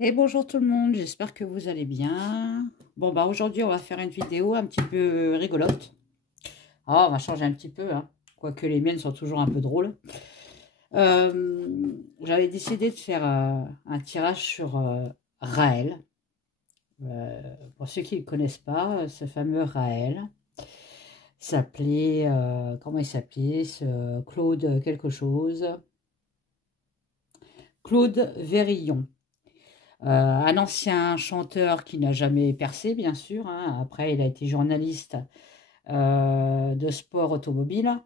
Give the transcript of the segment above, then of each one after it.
Et bonjour tout le monde, j'espère que vous allez bien. Bon bah aujourd'hui on va faire une vidéo un petit peu rigolote. Ah, on va changer un petit peu, hein. Quoique les miennes sont toujours un peu drôles. J'avais décidé de faire un tirage sur Raël. Pour ceux qui ne le connaissent pas, ce fameux Raël s'appelait, comment il s'appelait, ce Claude quelque chose. Claude Vérillon. Un ancien chanteur qui n'a jamais percé, bien sûr, hein. Après, il a été journaliste de sport automobile.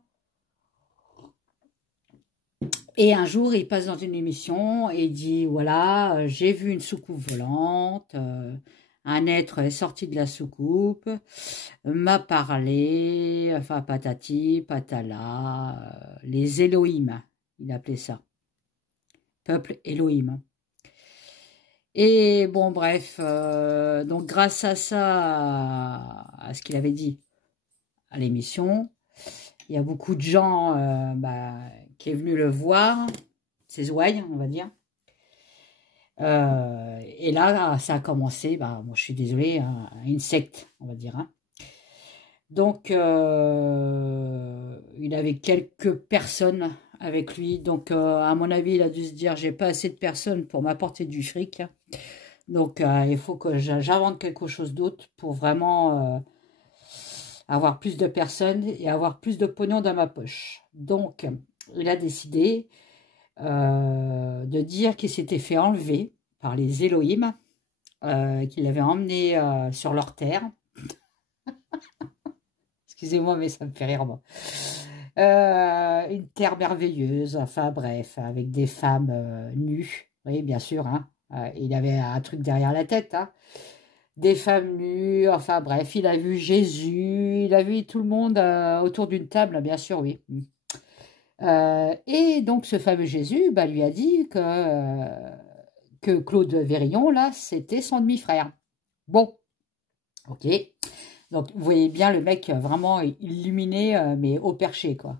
Et un jour, il passe dans une émission et il dit, voilà, j'ai vu une soucoupe volante. Un être est sorti de la soucoupe, m'a parlé, enfin patati, patala, les Elohim, il appelait ça, peuple Elohim. Et bon, bref, donc grâce à ça, à ce qu'il avait dit à l'émission, il y a beaucoup de gens qui est venu le voir, ses ouailles, on va dire. Et là, ça a commencé, moi je suis désolée, hein, une secte, on va dire. Hein. Donc, il avait quelques personnes avec lui. Donc, à mon avis, il a dû se dire, j'ai pas assez de personnes pour m'apporter du fric. Donc, il faut que j'invente quelque chose d'autre pour vraiment avoir plus de personnes et avoir plus de pognon dans ma poche. Donc, il a décidé de dire qu'il s'était fait enlever par les Elohim, qu'il l'avait emmené sur leur terre. Excusez-moi, mais ça me fait rire, moi. Une terre merveilleuse, enfin bref, avec des femmes nues. Oui, bien sûr, hein. Il avait un truc derrière la tête, hein. Des femmes nues, enfin bref, il a vu Jésus, il a vu tout le monde autour d'une table, bien sûr, oui. Et donc ce fameux Jésus lui a dit que Claude Vérillon, là, c'était son demi-frère. Bon, ok. Donc vous voyez bien le mec vraiment illuminé, mais au perché, quoi.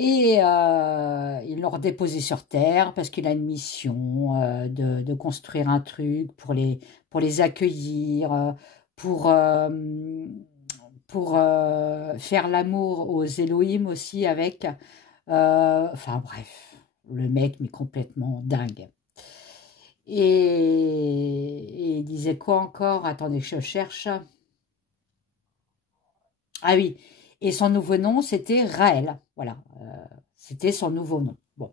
Et ils l'ont redéposé sur Terre parce qu'il a une mission de construire un truc pour les accueillir, pour, euh, pour faire l'amour aux Elohim aussi avec. Enfin bref, le mec, mais complètement dingue. Et il disait quoi encore? Attendez, je cherche. Ah oui, et son nouveau nom, c'était Raël. Voilà, c'était son nouveau nom. Bon.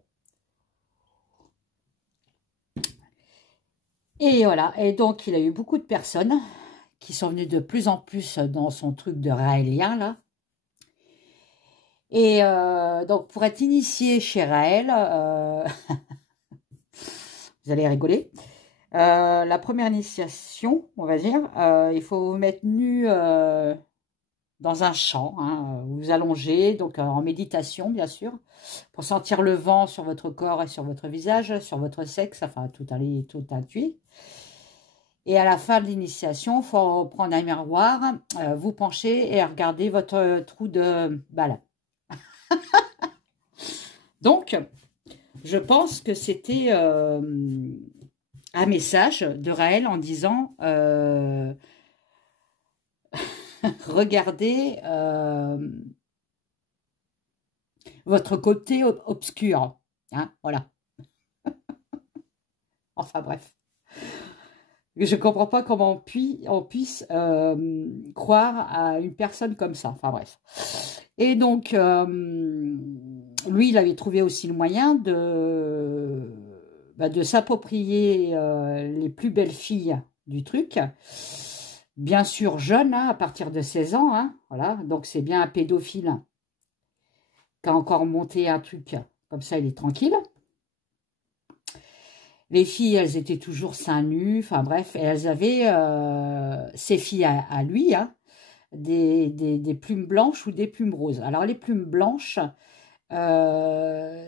Et voilà, et donc il a eu beaucoup de personnes qui sont venues de plus en plus dans son truc de Raélien, là. Et donc pour être initié chez Raël, vous allez rigoler, la première initiation, on va dire, il faut vous mettre nu dans un champ, hein, vous vous allongez, donc en méditation bien sûr, pour sentir le vent sur votre corps et sur votre visage, sur votre sexe, enfin tout inclus. Et à la fin de l'initiation, il faut prendre un miroir, vous pencher et regarder votre trou de balle. Donc, je pense que c'était un message de Raël en disant regardez votre côté obscur. Hein, voilà. Enfin bref. Je ne comprends pas comment on puisse croire à une personne comme ça. Enfin bref. Et donc, lui, il avait trouvé aussi le moyen de s'approprier les plus belles filles du truc. Bien sûr, jeune, hein, à partir de 16 ans. Hein, voilà. Donc, c'est bien un pédophile qui a encore monté un truc comme ça, il est tranquille. Les filles, elles étaient toujours seins nus, enfin bref, et elles avaient, ces filles à lui, hein, des plumes blanches ou des plumes roses. Alors les plumes blanches,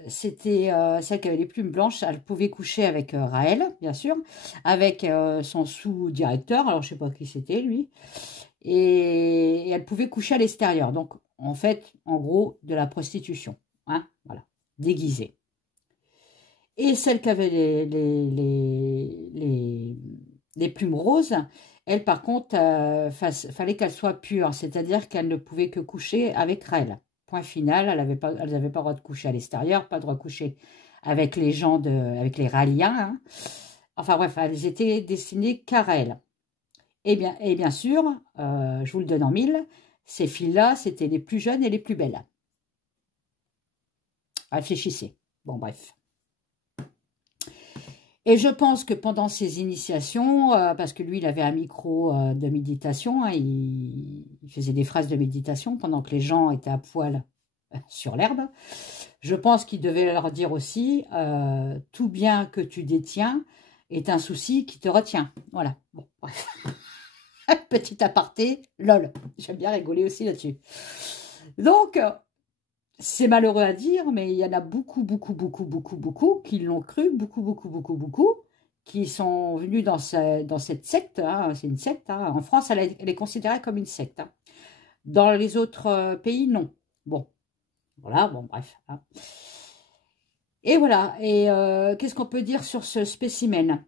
c'était celle qui avait les plumes blanches, elle pouvait coucher avec Raël, bien sûr, avec son sous-directeur, alors je ne sais pas qui c'était lui, et elle pouvait coucher à l'extérieur. Donc en fait, en gros, de la prostitution, hein, voilà, déguisée. Et celle qui avait les plumes roses, elle, par contre, fallait qu'elle soit pure, c'est-à-dire qu'elle ne pouvait que coucher avec Raël. Point final, elles n'avaient pas le droit de coucher à l'extérieur, pas le droit de coucher avec les gens, avec les Raéliens, hein. Enfin bref, elles étaient destinées qu'à Raël. Et bien sûr, je vous le donne en mille, ces filles-là, c'était les plus jeunes et les plus belles. Réfléchissez. Bon, bref. Et je pense que pendant ces initiations, parce que lui, il avait un micro de méditation, hein, il faisait des phrases de méditation pendant que les gens étaient à poil sur l'herbe. Je pense qu'il devait leur dire aussi, tout bien que tu détiens est un souci qui te retient. Voilà. Bon, bref. Petit aparté, lol. J'aime bien rigoler aussi là-dessus. Donc, c'est malheureux à dire, mais il y en a beaucoup, beaucoup, beaucoup, beaucoup, beaucoup qui l'ont cru, beaucoup, beaucoup, beaucoup, beaucoup, qui sont venus dans cette secte, hein, c'est une secte, hein. En France, elle est considérée comme une secte, hein. Dans les autres pays, non. Bon, voilà, bon, bref, hein. Et voilà, et qu'est-ce qu'on peut dire sur ce spécimen?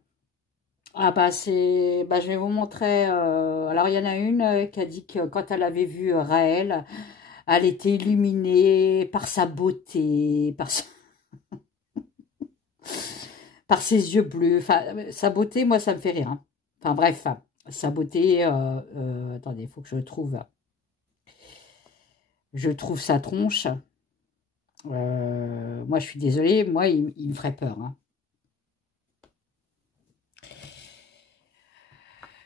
Ah bah je vais vous montrer, alors il y en a une qui a dit que quand elle avait vu Raël, elle était illuminée par sa beauté, par ses yeux bleus. Enfin, sa beauté, moi, ça me fait rire, hein. Enfin, bref, hein, sa beauté, attendez, il faut que je trouve sa tronche. Moi, je suis désolée, moi, il me ferait peur, hein.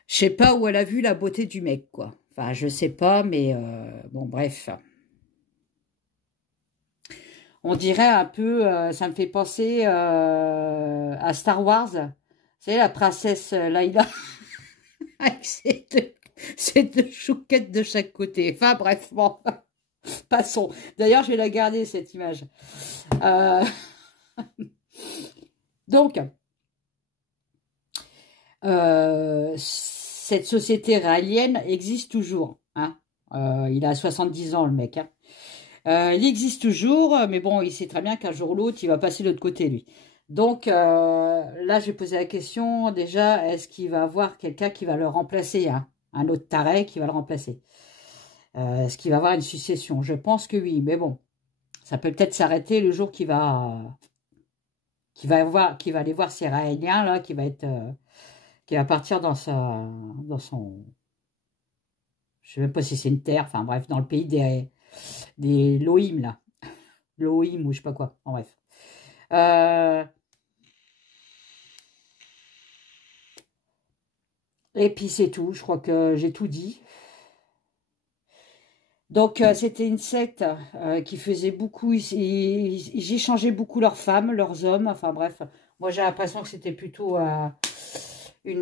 Je sais pas où elle a vu la beauté du mec, quoi. Enfin, je sais pas, mais bon, bref. On dirait un peu, ça me fait penser à Star Wars. Vous savez, la princesse Laila, avec ses deux chouquettes de chaque côté. Enfin, bref, bon, passons. D'ailleurs, je vais la garder, cette image. Euh, donc, cette société raélienne existe toujours, hein. Il a 70 ans, le mec, hein. Il existe toujours, mais bon, il sait très bien qu'un jour ou l'autre, il va passer de l'autre côté, lui. Donc, là, je vais poser la question, déjà, est-ce qu'il va avoir quelqu'un qui va le remplacer, hein? Un autre taré qui va le remplacer? Est-ce qu'il va avoir une succession? Je pense que oui, mais bon, ça peut peut-être s'arrêter le jour qu'il va aller voir ces Raéliens, là, qui va partir dans son, je sais même pas si c'est une terre, enfin bref, dans le pays des Lohim, là. Lohim ou je sais pas quoi, en bref. Et puis c'est tout, je crois que j'ai tout dit. Donc c'était une secte qui faisait beaucoup, ils échangeaient beaucoup leurs femmes, leurs hommes, enfin bref. Moi j'ai l'impression que c'était plutôt un lieu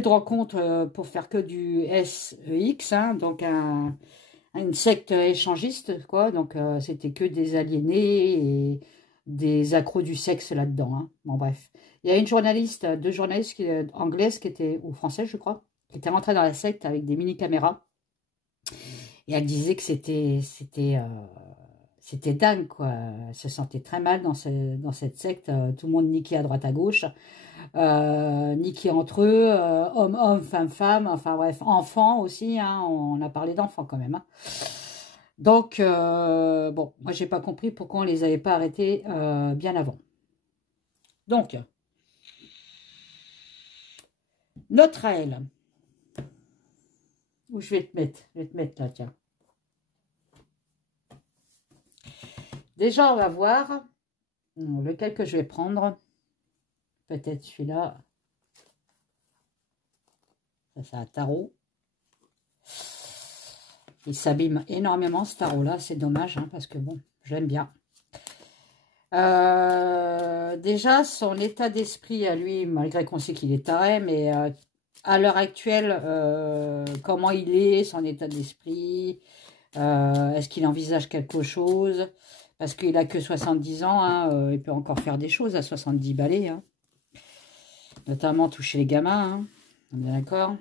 de rencontre pour faire que du sex, hein, donc une secte échangiste, quoi. Donc c'était que des aliénés et des accros du sexe là-dedans, hein. Bon bref. Il y a deux journalistes anglaises qui étaient, ou françaises je crois, qui étaient rentrées dans la secte avec des mini-caméras. Et elle disait que c'était dingue, quoi. Elle se sentait très mal dans cette secte. Tout le monde niquait à droite à gauche. Niquait entre eux, homme, femme, enfin bref, enfants aussi, hein, on a parlé d'enfants quand même, hein. Donc, bon, moi j'ai pas compris pourquoi on les avait pas arrêtés bien avant. Donc, notre Raël, où je vais te mettre? Je vais te mettre là, tiens. Déjà, on va voir lequel que je vais prendre. Peut-être celui-là. Ça, c'est un tarot. Il s'abîme énormément, ce tarot-là. C'est dommage, hein, parce que bon, j'aime bien. Déjà, son état d'esprit à lui, malgré qu'on sait qu'il est taré, mais à l'heure actuelle, comment il est, son état d'esprit, est-ce qu'il envisage quelque chose? Parce qu'il a que 70 ans, hein, il peut encore faire des choses à 70 balais, hein. Notamment toucher les gamins, hein. On est d'accord?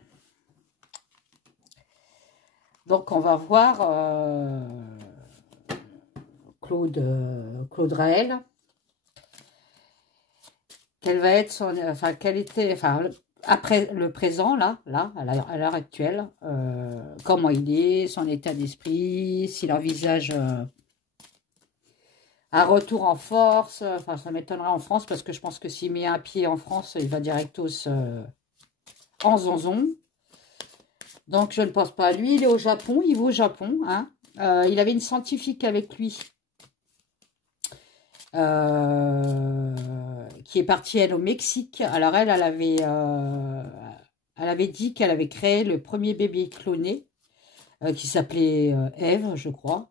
Donc, on va voir Claude Raël. quelle va être son, enfin, quel était, enfin, après le présent, à l'heure actuelle, comment il est, son état d'esprit, s'il envisage un retour en force, enfin, ça m'étonnerait en France, parce que je pense que s'il met un pied en France, il va directos en zonzon. Donc, je ne pense pas à lui. Il est au Japon, il va au Japon, hein. Il avait une scientifique avec lui, qui est partie, elle, au Mexique. Alors, elle avait dit qu'elle avait créé le premier bébé cloné, qui s'appelait Ève, je crois.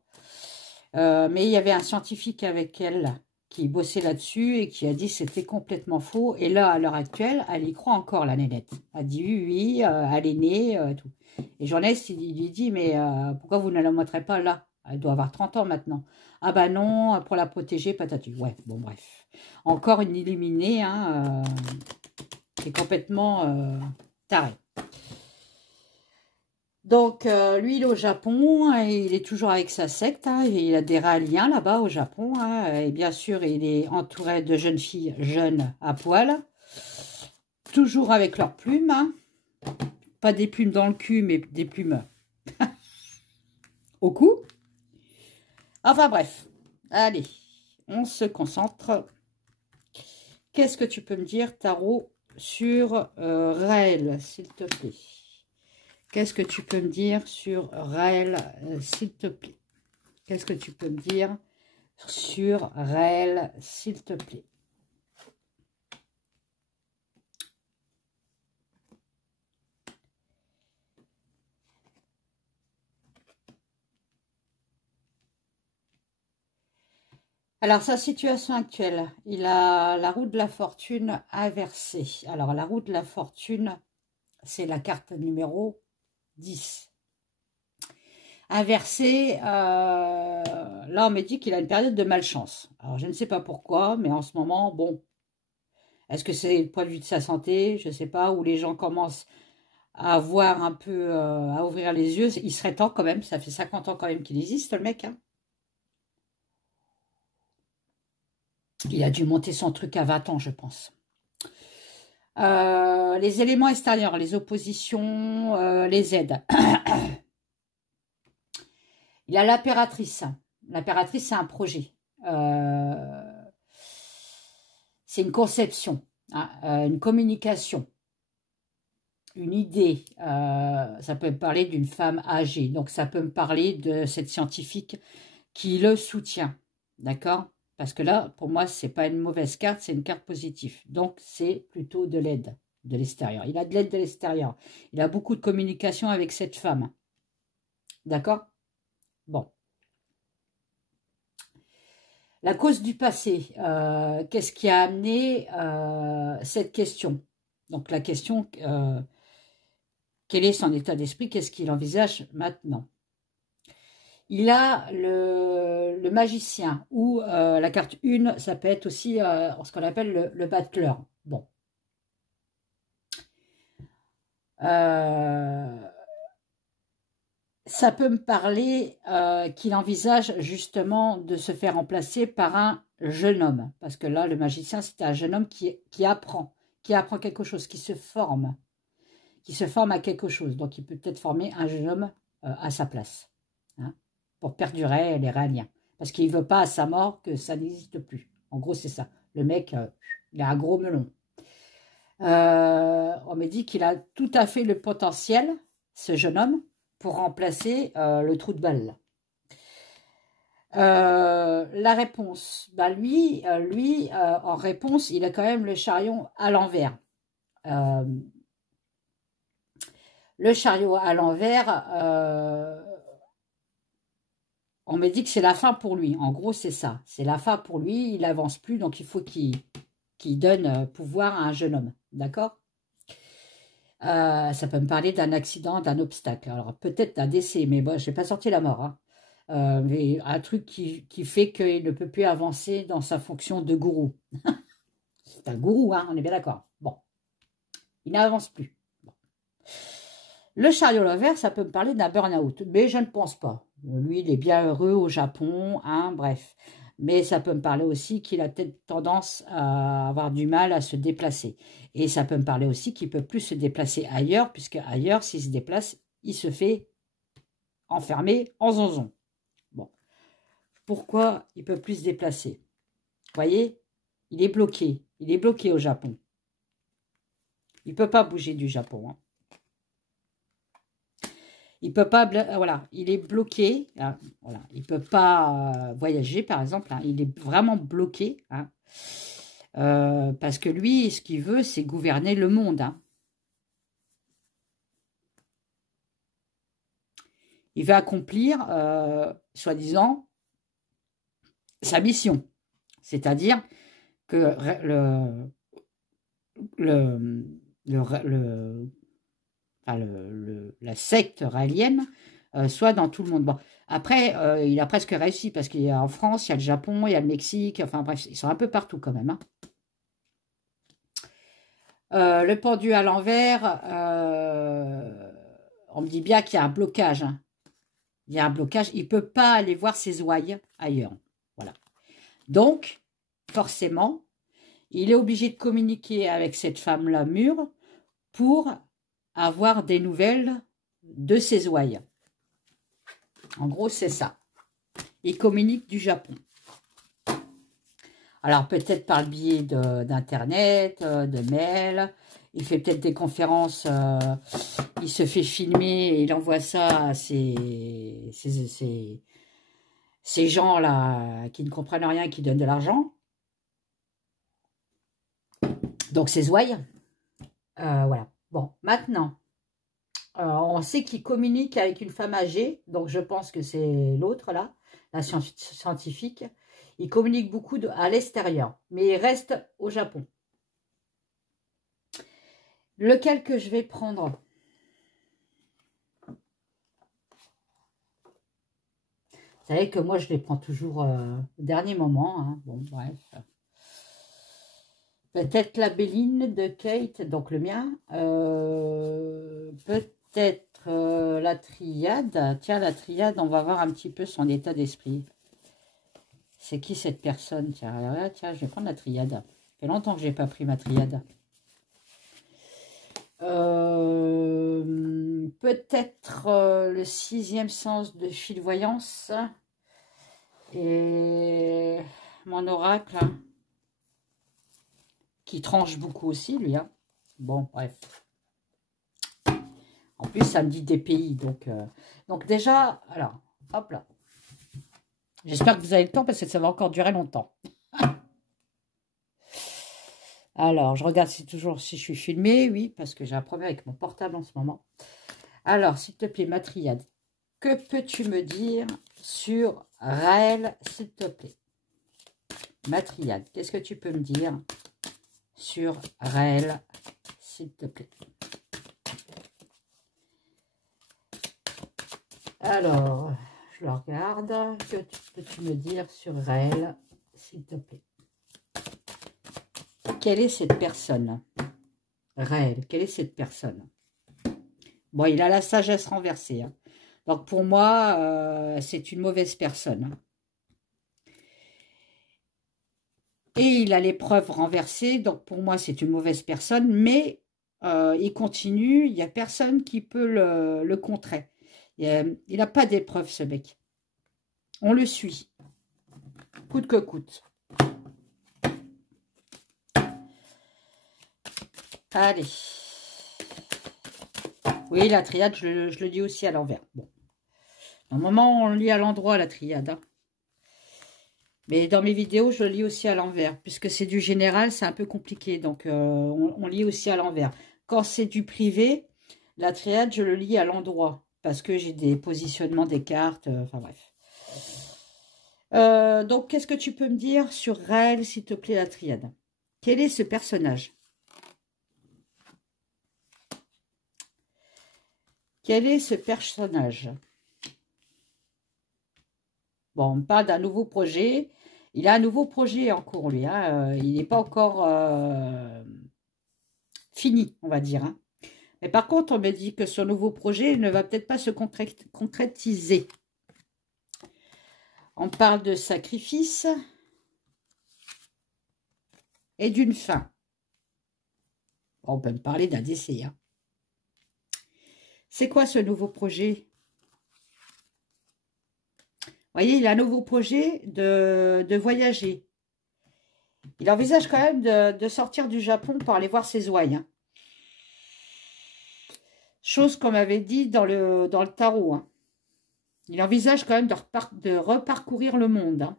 Mais il y avait un scientifique avec elle qui bossait là-dessus et qui a dit que c'était complètement faux. Et là, à l'heure actuelle, elle y croit encore, la nénette. Elle dit oui, oui, elle est née, tout. Et journaliste, il lui dit, mais pourquoi vous ne la montrez pas là? Elle doit avoir 30 ans maintenant. Ah bah non, pour la protéger, patatu. Ouais, bon, bref. Encore une illuminée, hein, qui est complètement tarée. Donc, lui, il est au Japon, et il est toujours avec sa secte, hein, et il a des liens là-bas au Japon, hein, et bien sûr, il est entouré de jeunes filles jeunes à poil, toujours avec leurs plumes, hein, pas des plumes dans le cul, mais des plumes au cou. Enfin bref, allez, on se concentre. Qu'est-ce que tu peux me dire, Tarot, sur Raël, s'il te plaît? Qu'est-ce que tu peux me dire sur Raël, s'il te plaît? Qu'est-ce que tu peux me dire sur Raël, s'il te plaît? Alors, sa situation actuelle, il a la roue de la fortune inversée. Alors, la roue de la fortune, c'est la carte numéro 10. Inversée, là, on me dit qu'il a une période de malchance. Alors, je ne sais pas pourquoi, mais en ce moment, bon, est-ce que c'est le point de vue de sa santé? Je ne sais pas, où les gens commencent à voir un peu, à ouvrir les yeux. Il serait temps quand même, ça fait 50 ans quand même qu'il existe, le mec, hein. Il a dû monter son truc à 20 ans, je pense. Les éléments extérieurs, les oppositions, les aides. Il y a l'impératrice. L'impératrice, c'est un projet. C'est une conception, hein, une communication, une idée. Ça peut me parler d'une femme âgée. Donc, ça peut me parler de cette scientifique qui le soutient. D'accord? Parce que là, pour moi, c'est pas une mauvaise carte, c'est une carte positive. Donc, c'est plutôt de l'aide de l'extérieur. Il a de l'aide de l'extérieur. Il a beaucoup de communication avec cette femme. D'accord? Bon. La cause du passé. Qu'est-ce qui a amené cette question? Donc, la question, quel est son état d'esprit? Qu'est-ce qu'il envisage maintenant? Il a le magicien, ou la carte 1, ça peut être aussi ce qu'on appelle le battleur. Bon. Ça peut me parler qu'il envisage justement de se faire remplacer par un jeune homme. Parce que là, le magicien, c'est un jeune homme qui apprend quelque chose, qui se forme à quelque chose. Donc, il peut peut-être former un jeune homme à sa place, hein, pour perdurer les liens. Parce qu'il ne veut pas à sa mort que ça n'existe plus. En gros, c'est ça. Le mec, il a un gros melon. On me dit qu'il a tout à fait le potentiel, ce jeune homme, pour remplacer le trou de balle. La réponse, bah lui, en réponse, il a quand même le chariot à l'envers. Le chariot à l'envers, on me dit que c'est la fin pour lui. En gros, c'est ça. C'est la fin pour lui. Il n'avance plus, donc il faut qu'il donne pouvoir à un jeune homme. D'accord? Ça peut me parler d'un accident, d'un obstacle. Alors, peut-être d'un décès, mais bon, je n'ai pas sorti la mort, hein. Mais un truc qui fait qu'il ne peut plus avancer dans sa fonction de gourou. C'est un gourou, hein, on est bien d'accord. Bon, il n'avance plus. Bon. Le chariot l'envers, ça peut me parler d'un burn-out, mais je ne pense pas. Lui, il est bien heureux au Japon, hein, bref. Mais ça peut me parler aussi qu'il a peut-être tendance à avoir du mal à se déplacer. Et ça peut me parler aussi qu'il peut plus se déplacer ailleurs, puisque ailleurs, s'il se déplace, il se fait enfermer en zonzon. Bon. Pourquoi il peut plus se déplacer? Vous voyez? Il est bloqué. Il est bloqué au Japon. Il ne peut pas bouger du Japon. Hein. Il peut pas, voilà, il est bloqué. Hein, voilà, il ne peut pas voyager, par exemple. Hein, il est vraiment bloqué. Hein, parce que lui, ce qu'il veut, c'est gouverner le monde. Hein. Il veut accomplir, soi-disant, sa mission. C'est-à-dire que la secte raélienne soit dans tout le monde. Bon, après, il a presque réussi parce qu'il y a en France, il y a le Japon, il y a le Mexique, enfin bref, ils sont un peu partout quand même. Hein. Le pendu à l'envers, on me dit bien qu'il y a un blocage. Hein. Il y a un blocage, il ne peut pas aller voir ses ouailles ailleurs. Voilà. Donc, forcément, il est obligé de communiquer avec cette femme-là mûre pour avoir des nouvelles de ses ouailles. En gros, c'est ça. Il communique du Japon. Alors, peut-être par le biais d'Internet, de mails. Il fait peut-être des conférences. Il se fait filmer et il envoie ça à ces gens-là qui ne comprennent rien et qui donnent de l'argent. Donc, ses ouailles. Voilà. Bon, maintenant, on sait qu'il communique avec une femme âgée. Donc, je pense que c'est l'autre, là, la scientifique. Il communique beaucoup à l'extérieur, mais il reste au Japon. Lequel que je vais prendre? Vous savez que moi, je les prends toujours au dernier moment. Hein. Bon, bref. Peut-être la Béline de Kate, donc le mien. Peut-être la triade. Tiens, la triade, on va voir un petit peu son état d'esprit. C'est qui cette personne? Tiens, alors là, tiens, je vais prendre la triade. Ça fait longtemps que je n'ai pas pris ma triade. Peut-être le 6e sens de fil-voyance. Et mon oracle, hein, qui tranche beaucoup aussi, lui. Hein. Bon, bref. En plus, ça me dit des pays. Donc déjà, alors, hop là. J'espère que vous avez le temps parce que ça va encore durer longtemps. Alors, je regarde si je suis filmée. Oui, parce que j'ai un problème avec mon portable en ce moment. Alors, s'il te plaît, ma triade, que peux-tu me dire sur Raël, s'il te plaît? Ma triade, qu'est-ce que tu peux me dire sur Raël, s'il te plaît? Alors, je le regarde. Que peux-tu me dire sur Raël, s'il te plaît? Quelle est cette personne? Raël, quelle est cette personne? Bon, il a la sagesse renversée. Hein. Donc, pour moi, c'est une mauvaise personne. Et il a l'épreuve renversée. Donc, pour moi, c'est une mauvaise personne. Mais il continue. Il n'y a personne qui peut le contrer. Il n'a pas d'épreuve, ce mec. On le suit. Coûte que coûte. Allez. Oui, la triade, je le dis aussi à l'envers. Bon. Normalement, on le lit à l'endroit, la triade. Hein. Mais dans mes vidéos, je le lis aussi à l'envers. Puisque c'est du général, c'est un peu compliqué. Donc, on lit aussi à l'envers. Quand c'est du privé, la triade, je le lis à l'endroit. Parce que j'ai des positionnements des cartes. Enfin, bref. Donc, qu'est-ce que tu peux me dire sur Raël, s'il te plaît, la triade? Quel est ce personnage? Quel est ce personnage? Bon, on me parle d'un nouveau projet. Il a un nouveau projet en cours, lui. Hein. Il n'est pas encore fini, on va dire. Hein. Mais par contre, on me dit que son nouveau projet ne va peut-être pas se concrétiser. On parle de sacrifice. et d'une fin. On peut me parler d'un décès. Hein. C'est quoi ce nouveau projet? Vous voyez, il a un nouveau projet de voyager. Il envisage quand même de sortir du Japon pour aller voir ses ouailles. Hein. Chose qu'on m'avait dit dans le tarot. Hein. Il envisage quand même de reparcourir le monde. Hein.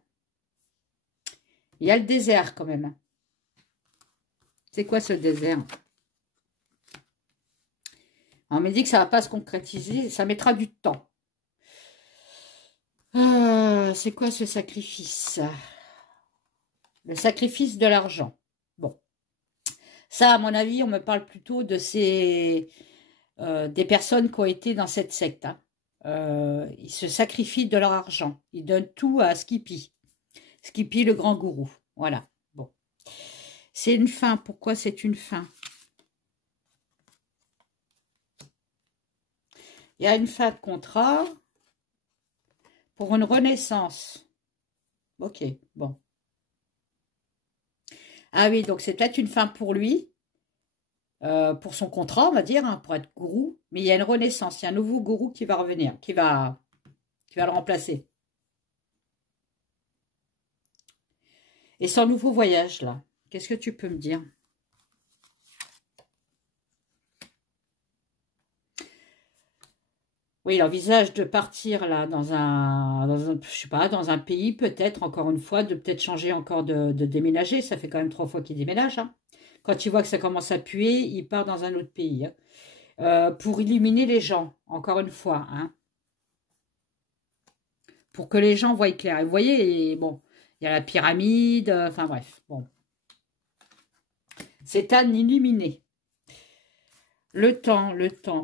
Il y a le désert quand même. C'est quoi ce désert? On me dit que ça ne va pas se concrétiser. Ça mettra du temps. C'est quoi ce sacrifice? Le sacrifice de l'argent. Bon. Ça, à mon avis, on me parle plutôt de des personnes qui ont été dans cette secte. Hein. Ils se sacrifient de leur argent. Ils donnent tout à Skippy. Skippy, le grand gourou. Voilà. Bon. C'est une fin. Pourquoi c'est une fin? Il y a une fin de contrat pour une renaissance. Ok, bon. Ah oui, donc c'est peut-être une fin pour lui, pour son contrat, on va dire, hein, pour être gourou. Mais il y a une renaissance, il y a un nouveau gourou qui va revenir, qui va le remplacer. Et son nouveau voyage, là, qu'est-ce que tu peux me dire? Oui, il envisage de partir là je sais pas, dans un pays peut-être encore une fois, de peut-être changer encore de déménager. Ça fait quand même 3 fois qu'il déménage. Hein. Quand il voit que ça commence à puer, il part dans un autre pays. Hein. Pour illuminer les gens, encore une fois. Hein. Pour que les gens voient clair. Et vous voyez, bon, il y a la pyramide, enfin bref, bon. C'est un illuminé. Le temps.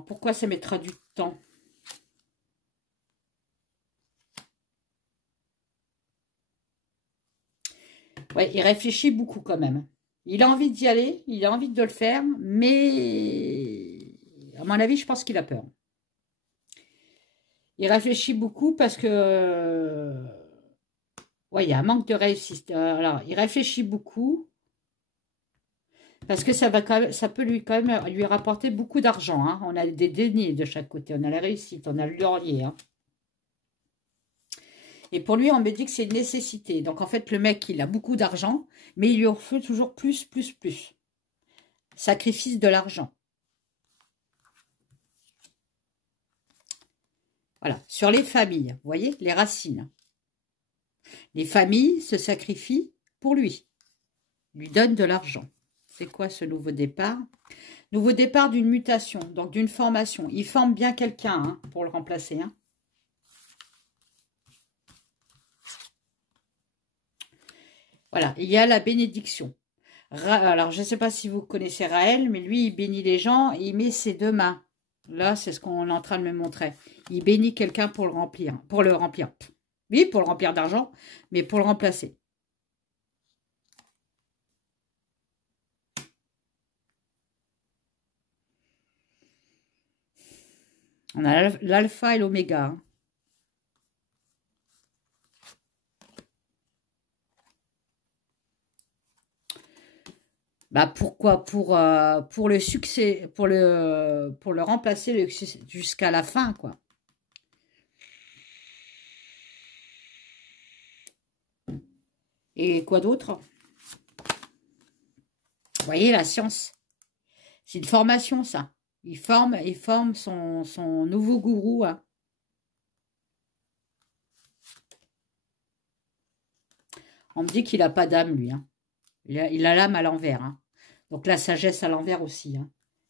Pourquoi ça mettra du temps? Ouais, il réfléchit beaucoup quand même. Il a envie d'y aller, il a envie de le faire, mais à mon avis, je pense qu'il a peur. Il réfléchit beaucoup parce que ouais, il y a un manque de réussite. Alors, il réfléchit beaucoup parce que ça va quand même, ça peut quand même lui rapporter beaucoup d'argent. Hein. On a des deniers de chaque côté, on a la réussite, on a le laurier. Hein. Et pour lui, on me dit que c'est une nécessité. Donc, en fait, le mec, il a beaucoup d'argent, mais il lui en faut toujours plus. Sacrifice de l'argent. Voilà. Sur les familles, vous voyez, les racines. Les familles se sacrifient pour lui. Lui donnent de l'argent. C'est quoi ce nouveau départ? Nouveau départ d'une mutation, donc d'une formation. Il forme bien quelqu'un hein, pour le remplacer. Hein. Voilà, il y a la bénédiction. Alors, je ne sais pas si vous connaissez Raël, mais lui, il bénit les gens et il met ses 2 mains. Là, c'est ce qu'on est en train de me montrer. Il bénit quelqu'un pour le remplir. Oui, pour le remplir d'argent, mais pour le remplacer. On a l'alpha et l'oméga. Hein. Bah pourquoi? Pour le succès, pour le remplacer jusqu'à la fin, quoi. Et quoi d'autre? Vous voyez, la science. C'est une formation, ça. Il forme son nouveau gourou. Hein. On me dit qu'il n'a pas d'âme, lui. Hein. Il a l'âme à l'envers. Hein. Donc la sagesse à l'envers aussi. Hein.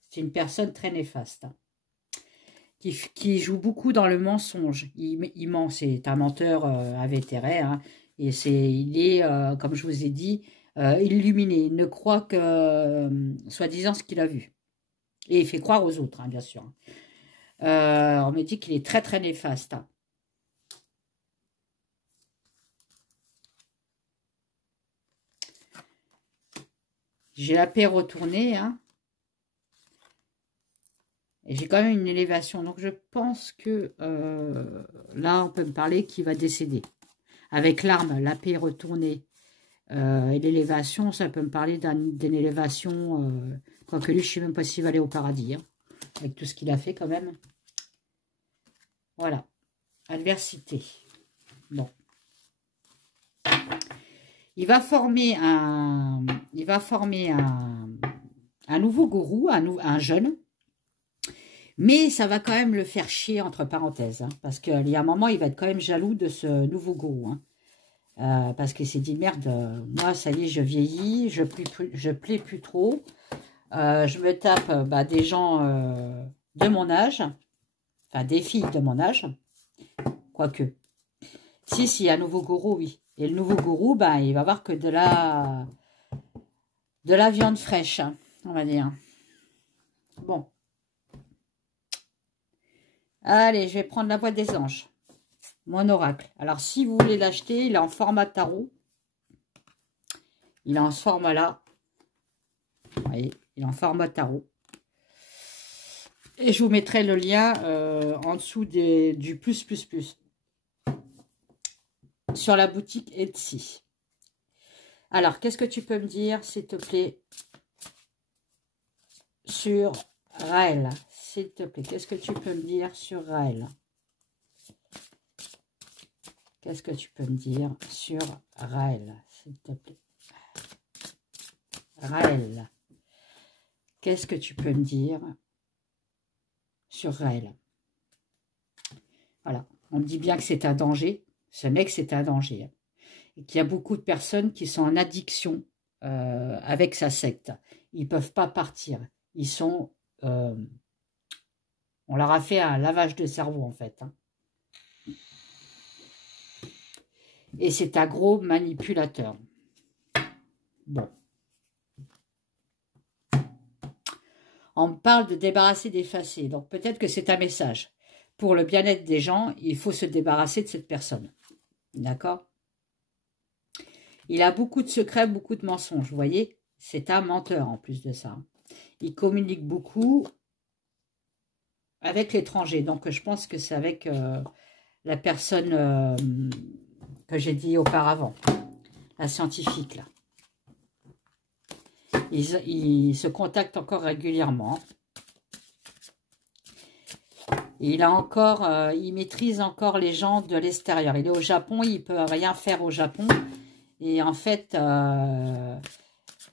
C'est une personne très néfaste. Hein. Qui joue beaucoup dans le mensonge. Il ment. C'est un menteur invétéré. Hein. Et il est, comme je vous ai dit, illuminé. Il ne croit que, soi-disant, ce qu'il a vu. Et il fait croire aux autres, hein, bien sûr. On me dit qu'il est très, très néfaste. Hein. J'ai la paix retournée. Hein. Et j'ai quand même une élévation. Donc, je pense que là, on peut me parler qu'il va décéder. Avec l'arme, la paix retournée. Et l'élévation, ça peut me parler d'une élévation, quoique lui, je ne sais même pas s'il va aller au paradis, hein, avec tout ce qu'il a fait quand même. Voilà. Adversité. Bon. Il va former un nouveau gourou, un jeune. Mais ça va quand même le faire chier, entre parenthèses. Hein, parce qu'il y a un moment, il va être quand même jaloux de ce nouveau gourou. Hein, parce qu'il s'est dit, merde, moi, ça y est, je vieillis, je plais plus trop. Je me tape des gens de mon âge. Enfin, des filles de mon âge. Quoique. Si, un nouveau gourou, oui. Et le nouveau gourou, il va avoir que de la viande fraîche, hein, on va dire. Bon. Allez, je vais prendre la voix des anges. Mon oracle. Alors, si vous voulez l'acheter, il est en format tarot. Il est en ce format-là. Vous voyez, il est en format tarot. Et je vous mettrai le lien en dessous du plus. Sur la boutique Etsy. Alors, qu'est-ce que tu peux me dire, s'il te plaît, sur Raël? S'il te plaît, qu'est-ce que tu peux me dire sur Raël? Qu'est-ce que tu peux me dire sur Raël, s'il te plaît? Raël. Qu'est-ce que tu peux me dire sur Raël? Voilà. On me dit bien que c'est un danger. Ce mec, c'est un danger. Et qu'il y a beaucoup de personnes qui sont en addiction avec sa secte. Ils ne peuvent pas partir. Ils sont... on leur a fait un lavage de cerveau, en fait. Hein. Et c'est un gros manipulateur. Bon. On me parle de débarrasser, d'effacer. Donc peut-être que c'est un message. Pour le bien-être des gens, il faut se débarrasser de cette personne. D'accord? Il a beaucoup de secrets, beaucoup de mensonges. Vous voyez? C'est un menteur en plus de ça. Il communique beaucoup avec l'étranger. Donc je pense que c'est avec la personne que j'ai dit auparavant. La scientifique là. Il se contacte encore régulièrement. Il maîtrise encore les gens de l'extérieur. Il est au Japon, il ne peut rien faire au Japon. Et en fait,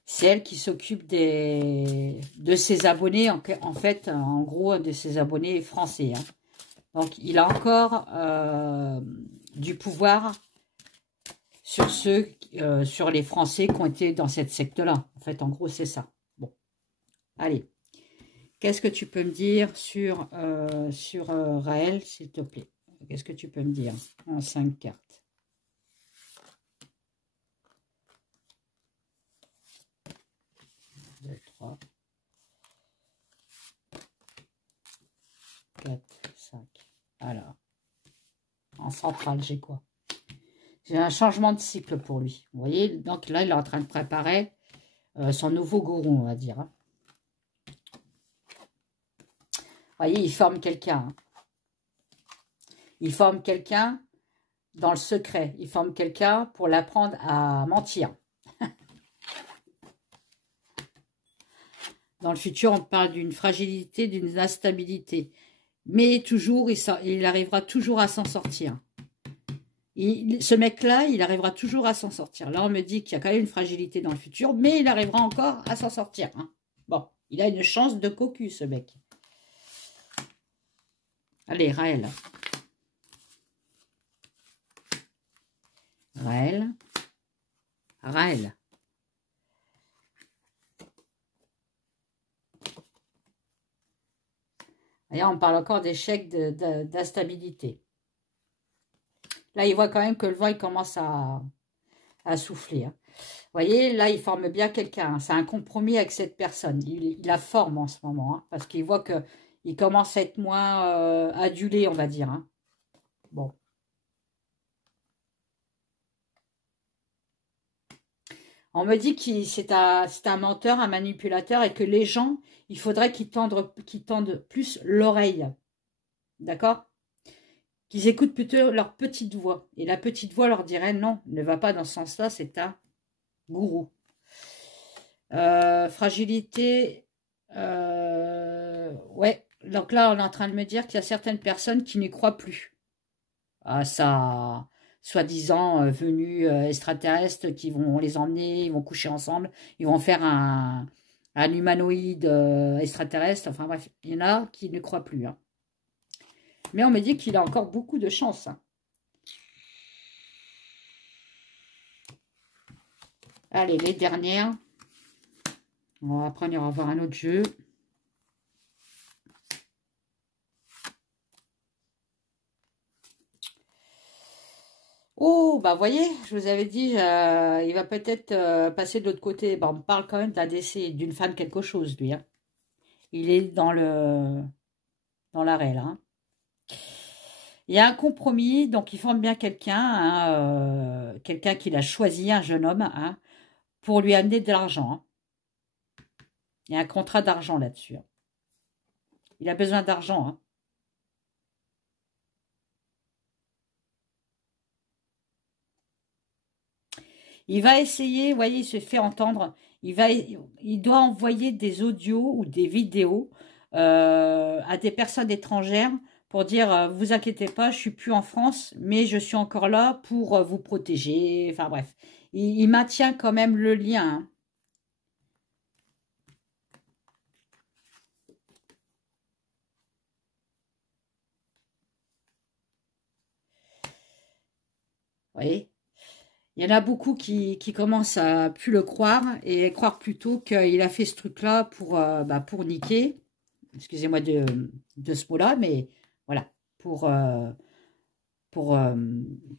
c'est elle qui s'occupe de ses abonnés, en fait, en gros, de ses abonnés français. Hein. Donc, il a encore du pouvoir sur sur les Français qui ont été dans cette secte-là. En fait, en gros, c'est ça. Bon, allez. Qu'est-ce que tu peux me dire sur Raël, s'il te plaît? Qu'est-ce que tu peux me dire en 5 cartes? 2, 3, 4, 5. Alors, en centrale, j'ai quoi? J'ai un changement de cycle pour lui. Vous voyez, donc là, il est en train de préparer son nouveau gourou, on va dire. Hein. Vous voyez, il forme quelqu'un. Hein. Il forme quelqu'un dans le secret. Il forme quelqu'un pour l'apprendre à mentir. Dans le futur, on parle d'une fragilité, d'une instabilité. Mais toujours, il arrivera toujours à s'en sortir. Ce mec-là, il arrivera toujours à s'en sortir. Là, on me dit qu'il y a quand même une fragilité dans le futur, mais il arrivera encore à s'en sortir. Hein. Bon, il a une chance de cocu, ce mec. Allez, Raël. Raël. Raël. D'ailleurs, on parle encore d'échec d'instabilité. Là, il voit quand même que le vent, il commence à souffler. Hein. Vous voyez, là, il forme bien quelqu'un. Hein. C'est un compromis avec cette personne. Il la forme en ce moment. Hein, parce qu'il voit qu'il commence à être moins adulé, on va dire. Hein. Bon. On me dit que c'est un menteur, un manipulateur et que les gens, il faudrait qu'ils tendent plus l'oreille. D'accord? Qu'ils écoutent plutôt leur petite voix. Et la petite voix leur dirait non, ne va pas dans ce sens-là, c'est un Gourou. Fragilité. Ouais. Donc là, on est en train de me dire qu'il y a certaines personnes qui n'y croient plus à ça, soi-disant venus extraterrestres qui vont les emmener, ils vont coucher ensemble, ils vont faire un humanoïde extraterrestre. Enfin bref, il y en a qui ne croient plus, hein. Mais on me dit qu'il a encore beaucoup de chance, hein. Allez, les dernières. Bon, après, on ira voir un autre jeu. Oh, bah voyez, je vous avais dit, il va peut-être passer de l'autre côté. Bah, on me parle quand même d'un décès d'une femme quelque chose, lui, hein. Il est dans l'arrêt, là, hein. Il y a un compromis, donc il forme bien quelqu'un, hein, quelqu'un qu'il a choisi, un jeune homme, hein, pour lui amener de l'argent, hein. Il y a un contrat d'argent là-dessus, hein. Il a besoin d'argent, hein. Il va essayer, vous voyez, il se fait entendre. Il doit envoyer des audios ou des vidéos à des personnes étrangères pour dire vous inquiétez pas, je suis plus en France, mais je suis encore là pour vous protéger. Enfin bref, il maintient quand même le lien, hein. Vous voyez, il y en a beaucoup qui commencent à plus le croire et croire plutôt qu'il a fait ce truc-là pour niquer. Excusez-moi de ce mot-là, mais voilà, pour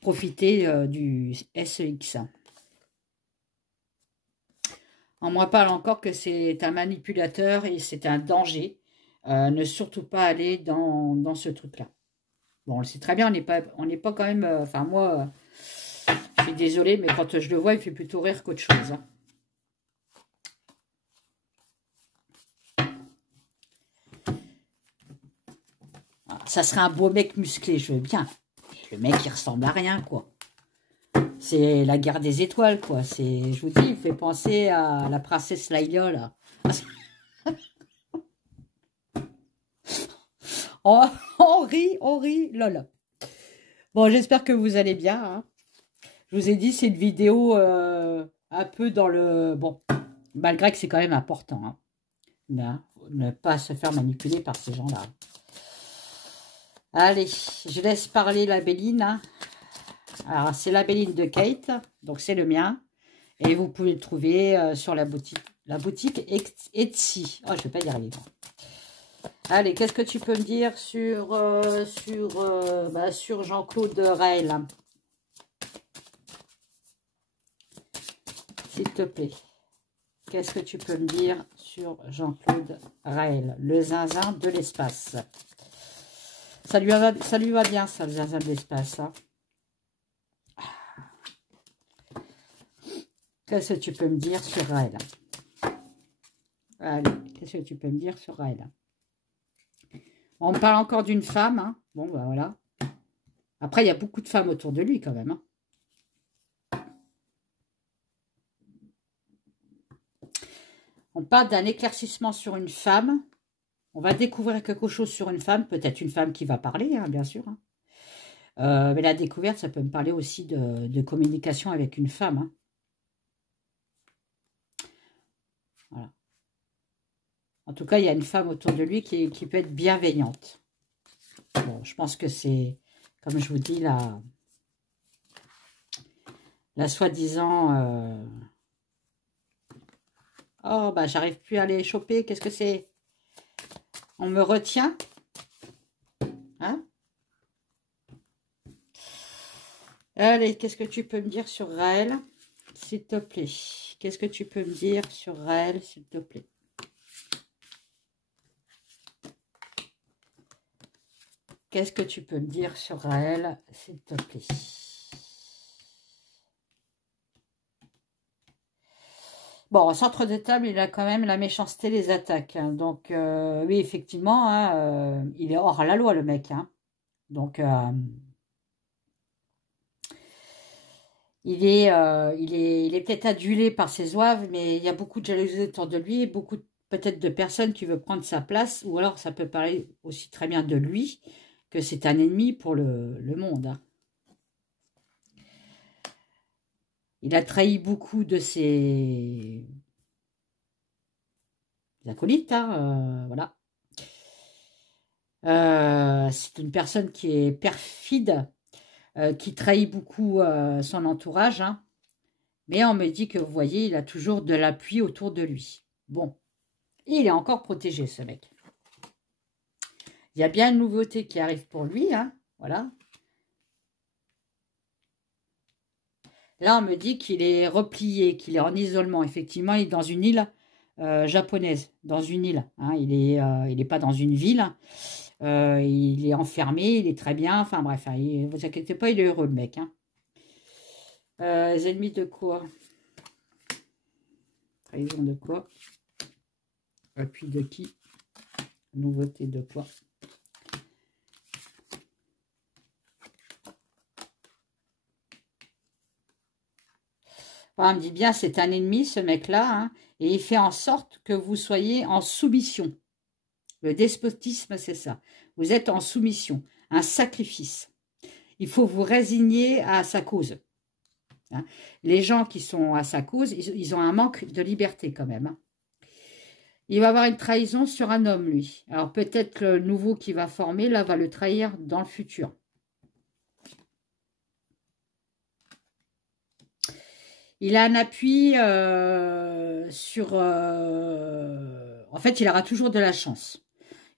profiter du SEX. On me parle encore que c'est un manipulateur et c'est un danger. Ne surtout pas aller dans ce truc-là. Bon, on le sait très bien, on n'est pas quand même... Enfin, moi, je suis désolée, mais quand je le vois, il fait plutôt rire qu'autre chose, hein. Ah, ça serait un beau mec musclé, je veux bien. Le mec, il ressemble à rien, quoi. C'est la guerre des étoiles, quoi. C'est, je vous dis, il fait penser à la princesse Leia, là. On rit, lol. Bon, j'espère que vous allez bien, hein. Je vous ai dit, c'est une vidéo un peu dans le... Bon, malgré que c'est quand même important, hein. Ne pas se faire manipuler par ces gens-là. Allez, je laisse parler la Béline, hein. Alors, c'est la Béline de Kate, donc c'est le mien. Et vous pouvez le trouver sur la boutique Etsy. Oh, je ne vais pas y arriver. Allez, qu'est-ce que tu peux me dire sur Jean-Claude Raël, s'il te plaît? Qu'est-ce que tu peux me dire sur Jean-Claude Raël, le zinzin de l'espace? Ça lui va bien, ça, le zinzin de l'espace, hein. Qu'est-ce que tu peux me dire sur Raël? Allez, qu'est-ce que tu peux me dire sur Raël? On me parle encore d'une femme, hein. Bon, ben voilà. Après, il y a beaucoup de femmes autour de lui, quand même, hein. On parle d'un éclaircissement sur une femme. On va découvrir quelque chose sur une femme. Peut-être une femme qui va parler, hein, bien sûr, hein. Mais la découverte, ça peut me parler aussi de communication avec une femme, hein. Voilà. En tout cas, il y a une femme autour de lui qui peut être bienveillante. Bon, je pense que c'est, comme je vous dis, la soi-disant... Oh, bah, j'arrive plus à les choper. Qu'est-ce que c'est? On me retient? Hein? Allez, qu'est-ce que tu peux me dire sur Raël, s'il te plaît? Qu'est-ce que tu peux me dire sur Raël, s'il te plaît? Qu'est-ce que tu peux me dire sur Raël, s'il te plaît? Bon, au centre de table, il a quand même la méchanceté, les attaques, hein. Donc, oui, effectivement, hein, il est hors la loi, le mec, hein. Donc, il est peut-être adulé par ses zouaves, mais il y a beaucoup de jalousie autour de lui, et beaucoup peut-être de personnes qui veulent prendre sa place, ou alors ça peut parler aussi très bien de lui, que c'est un ennemi pour le monde, hein. Il a trahi beaucoup de ses acolytes, hein, voilà. C'est une personne qui est perfide, qui trahit beaucoup son entourage, hein. Mais on me dit que, vous voyez, il a toujours de l'appui autour de lui. Bon, et il est encore protégé, ce mec. Il y a bien une nouveauté qui arrive pour lui, hein, voilà. Là, on me dit qu'il est replié, qu'il est en isolement. Effectivement, il est dans une île japonaise, dans une île, hein. Il est pas dans une ville. Il est enfermé, il est très bien. Enfin bref, hein, vous inquiétez pas, il est heureux, le mec, hein. Les ennemis de quoi? Trahison de quoi? Appui de qui? Nouveauté de quoi? On me dit bien, c'est un ennemi, ce mec-là, hein, et il fait en sorte que vous soyez en soumission. Le despotisme, c'est ça. Vous êtes en soumission, un sacrifice. Il faut vous résigner à sa cause, hein. Les gens qui sont à sa cause, ils ont un manque de liberté quand même, hein. Il va avoir une trahison sur un homme, lui. Alors peut-être le nouveau qui va former, là, va le trahir dans le futur. Il a un appui sur... en fait, il aura toujours de la chance.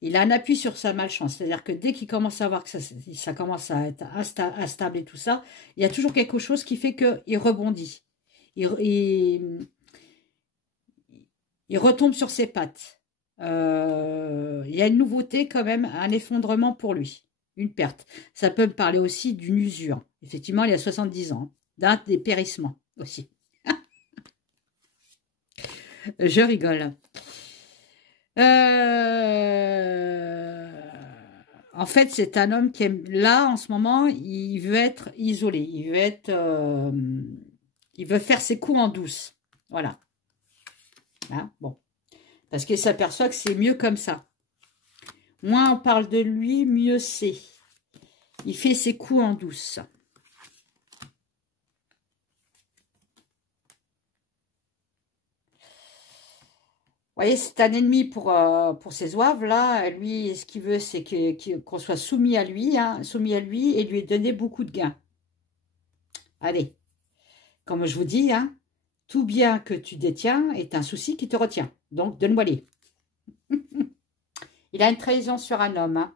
Il a un appui sur sa malchance. C'est-à-dire que dès qu'il commence à voir que ça commence à être instable et tout ça, il y a toujours quelque chose qui fait qu'il rebondit. Il retombe sur ses pattes. Il y a une nouveauté quand même, un effondrement pour lui. Une perte. Ça peut me parler aussi d'une usure. Effectivement, il y a 70 ans. D'un dépérissement aussi. Je rigole. En fait, c'est un homme qui aime, là, en ce moment, il veut être isolé. Il veut faire ses coups en douce. Voilà. Hein, bon. Parce qu'il s'aperçoit que c'est mieux comme ça. Moins on parle de lui, mieux c'est. Il fait ses coups en douce. Vous voyez, c'est un ennemi pour ses zouaves, là. Lui, ce qu'il veut, c'est qu'on soit soumis à lui, hein, soumis à lui et lui donner beaucoup de gains. Allez, comme je vous dis, hein, tout bien que tu détiens est un souci qui te retient. Donc, donne-moi-les. Il a une trahison sur un homme, hein.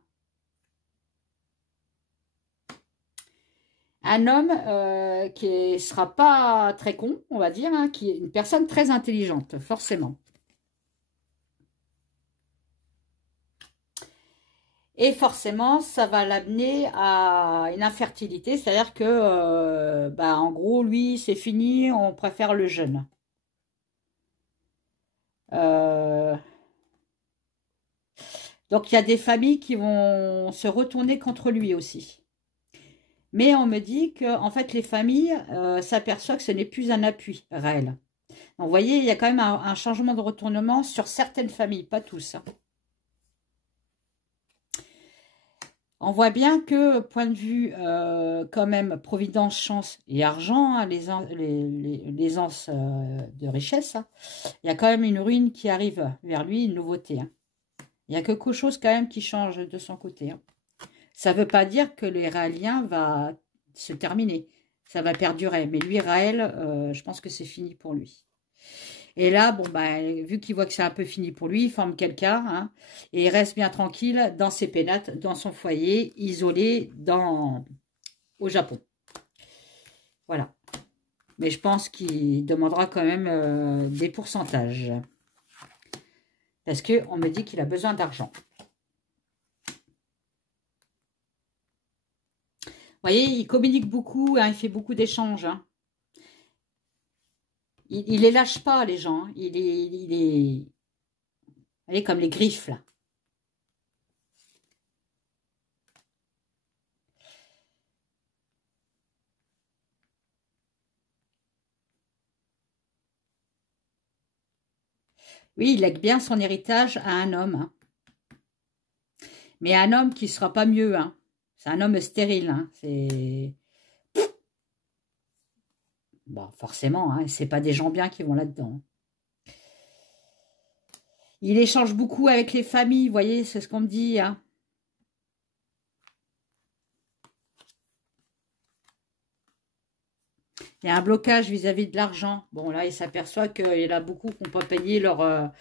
Un homme qui ne sera pas très con, on va dire, hein, qui est une personne très intelligente, forcément. Et forcément, ça va l'amener à une infertilité, c'est-à-dire que, bah, en gros, lui, c'est fini, on préfère le jeune. Euh, donc, il y a des familles qui vont se retourner contre lui aussi. Mais on me dit que, en fait, les familles s'aperçoivent que ce n'est plus un appui réel. Donc, vous voyez, il y a quand même un changement de retournement sur certaines familles, pas tous, hein. On voit bien que, point de vue, quand même, providence, chance et argent, hein, les anses de richesse, hein, il y a quand même une ruine qui arrive vers lui, une nouveauté, hein. Il y a quelque chose quand même qui change de son côté, hein. Ça ne veut pas dire que les Raéliens va se terminer. Ça va perdurer. Mais lui, Raël, je pense que c'est fini pour lui. Et là, bon, bah, vu qu'il voit que c'est un peu fini pour lui, il forme quelqu'un, hein, et il reste bien tranquille dans ses pénates, dans son foyer, isolé au Japon. Voilà. Mais je pense qu'il demandera quand même des pourcentages. Parce qu'on me dit qu'il a besoin d'argent. Vous voyez, il communique beaucoup, hein, il fait beaucoup d'échanges, hein. Il les lâche pas, les gens, hein. Vous voyez, comme les griffes, là. Oui, il lègue bien son héritage à un homme. Hein. Mais un homme qui ne sera pas mieux. Hein. C'est un homme stérile. Hein. C'est... Bon, forcément, hein, c'est pas des gens bien qui vont là-dedans. Il échange beaucoup avec les familles, vous voyez, c'est ce qu'on me dit. Hein. Il y a un blocage vis-à-vis de l'argent. Bon, là, il s'aperçoit qu'il y en a beaucoup qui n'ont pas payé leur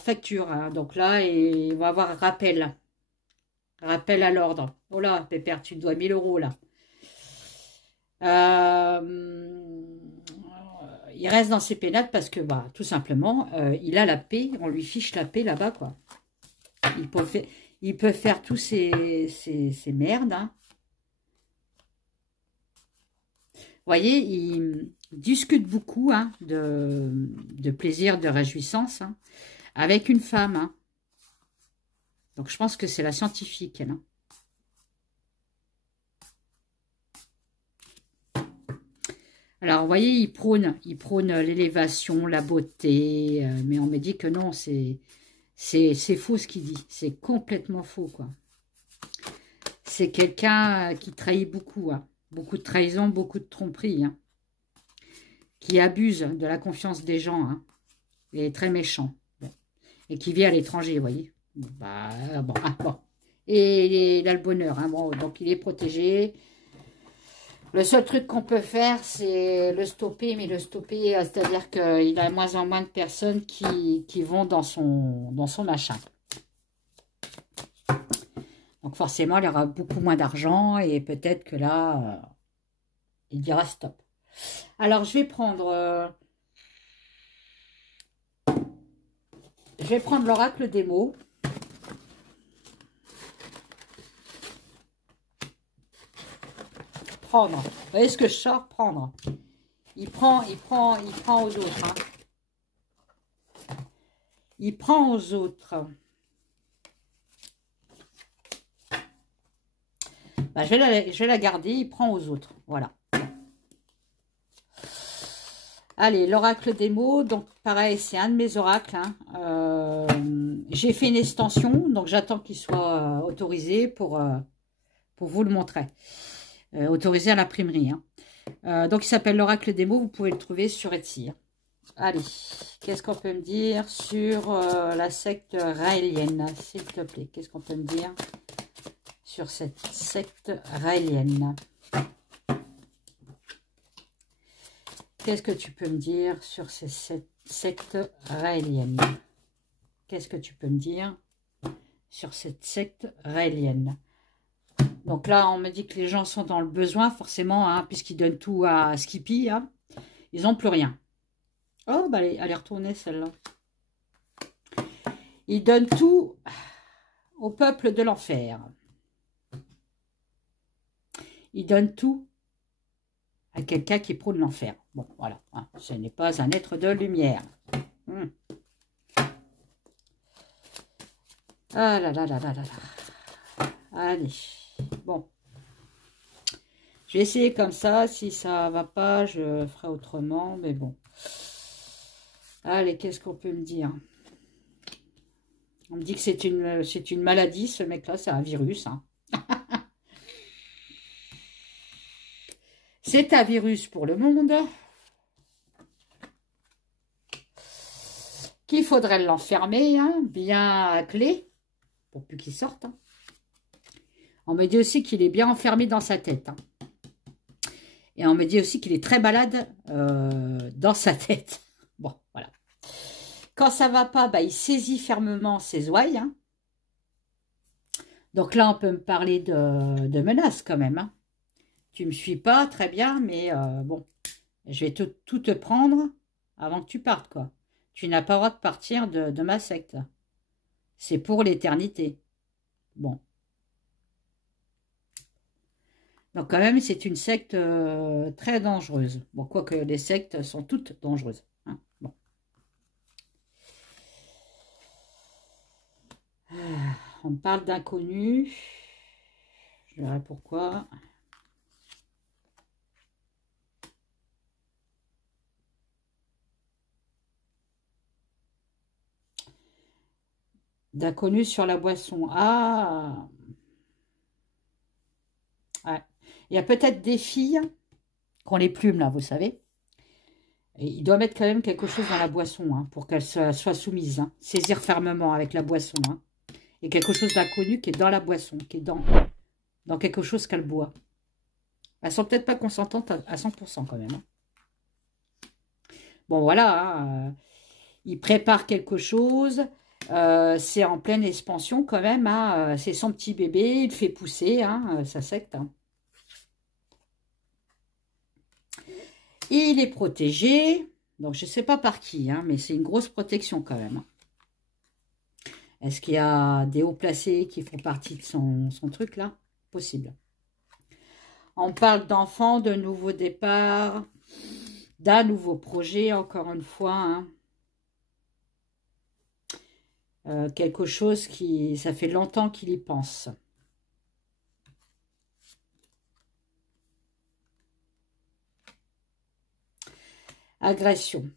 facture. Hein. Donc là, il va avoir un rappel. Rappel à l'ordre. Oh là, Pépère, tu dois 1000 euros, là. Il reste dans ses pénates parce que, bah, tout simplement, il a la paix. On lui fiche la paix là-bas, quoi. Il peut faire tous ces merdes. Hein. Vous voyez, il discute beaucoup hein, de plaisir, de réjouissance hein, avec une femme. Hein. Donc, je pense que c'est la scientifique. Elle, hein. Alors, vous voyez, il prône l'élévation, la beauté, mais on me dit que non, c'est faux ce qu'il dit. C'est complètement faux, quoi. C'est quelqu'un qui trahit beaucoup, hein. Beaucoup de trahison, beaucoup de tromperie, hein. Qui abuse de la confiance des gens, hein. Il est très méchant. Bon. Et qui vit à l'étranger, vous voyez. Bah, bon, ah, bon. Et il a le bonheur, hein. Bon, donc il est protégé. Le seul truc qu'on peut faire, c'est le stopper, mais le stopper, c'est-à-dire qu'il a de moins en moins de personnes qui vont dans son machin. Donc forcément, il y aura beaucoup moins d'argent et peut-être que là, il dira stop. Alors, je vais prendre l'oracle des mots. Prendre. Vous voyez ce que je sors? Prendre. Il prend aux autres. Hein. Il prend aux autres. Bah, je vais la garder. Il prend aux autres. Voilà. Allez, l'oracle des mots. Donc, pareil, c'est un de mes oracles. Hein. J'ai fait une extension. Donc, j'attends qu'il soit autorisé pour vous le montrer. Autorisé à l'imprimerie. Hein. Donc, il s'appelle l'oracle des mots. Vous pouvez le trouver sur Etsy. Hein. Allez, qu'est-ce qu'on peut me dire sur la secte raélienne, s'il te plaît? Qu'est-ce qu'on peut me dire sur cette secte raélienne? Qu'est-ce que tu peux me dire sur cette secte raélienne? Qu'est-ce que tu peux me dire sur cette secte raélienne? Donc là, on me dit que les gens sont dans le besoin, forcément, hein, puisqu'ils donnent tout à Skippy. Hein, ils n'ont plus rien. Oh, bah, elle est retournée, celle-là. Ils donnent tout au peuple de l'enfer. Ils donnent tout à quelqu'un qui prône l'enfer. Bon, voilà. Hein, ce n'est pas un être de lumière. Ah là là là là là là. Allez. Bon. Je vais essayer comme ça. Si ça va pas, je ferai autrement. Mais bon. Allez, qu'est-ce qu'on peut me dire? On me dit que c'est une maladie, ce mec-là. C'est un virus. Hein. C'est un virus pour le monde. Qu'il faudrait l'enfermer, hein, bien à clé, pour plus qu'il sorte. Hein. On me dit aussi qu'il est bien enfermé dans sa tête. Hein. Et on me dit aussi qu'il est très malade dans sa tête. Bon, voilà. Quand ça va pas, bah, il saisit fermement ses ouailles. Hein. Donc là, on peut me parler de menaces quand même. Hein. Tu me suis pas, très bien, mais bon, je vais tout te prendre avant que tu partes, quoi. Tu n'as pas le droit de partir de ma secte. C'est pour l'éternité. Bon. Donc quand même, c'est une secte très dangereuse. Bon, quoique les sectes sont toutes dangereuses. Hein. Bon. On parle d'inconnus. Je verrai pourquoi. D'inconnus sur la boisson. Ah, ouais. Il y a peut-être des filles qui ont les plumes, là, vous savez. Et il doit mettre quand même quelque chose dans la boisson, hein, pour qu'elle soit soumise. Hein. Saisir fermement avec la boisson. Hein. Et quelque chose d'inconnu qui est dans la boisson, qui est dans quelque chose qu'elle boit. Elles sont peut-être pas consentantes à 100% quand même. Hein. Bon, voilà. Hein, il prépare quelque chose. C'est en pleine expansion quand même. Hein, c'est son petit bébé. Il fait pousser. Hein, ça secte. Hein. Il est protégé. Donc, je ne sais pas par qui. Hein, mais c'est une grosse protection quand même. Hein. Est-ce qu'il y a des hauts placés qui font partie de son truc là? Possible. On parle d'enfants, de nouveaux départs, d'un nouveau projet, encore une fois. Hein. Quelque chose qui... Ça fait longtemps qu'il y pense. Agression.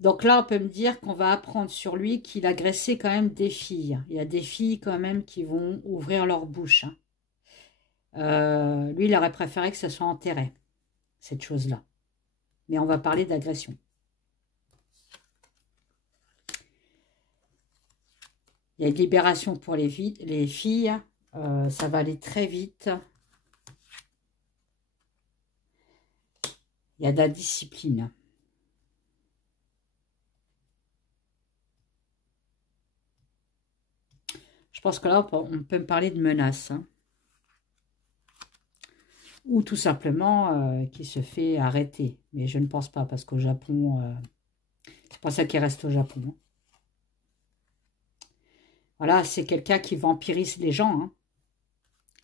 Donc là, on peut me dire qu'on va apprendre sur lui qu'il agressait quand même des filles. Il y a des filles quand même qui vont ouvrir leur bouche. Lui, il aurait préféré que ça soit enterré, cette chose-là. Mais on va parler d'agression. Il y a une libération pour les filles. Ça va aller très vite. Il y a de la discipline. Je pense que là, on peut me parler de menaces. Hein. Ou tout simplement qui se fait arrêter. Mais je ne pense pas, parce qu'au Japon, c'est pas ça qui reste au Japon. Hein. Voilà, c'est quelqu'un qui vampirise les gens. Hein.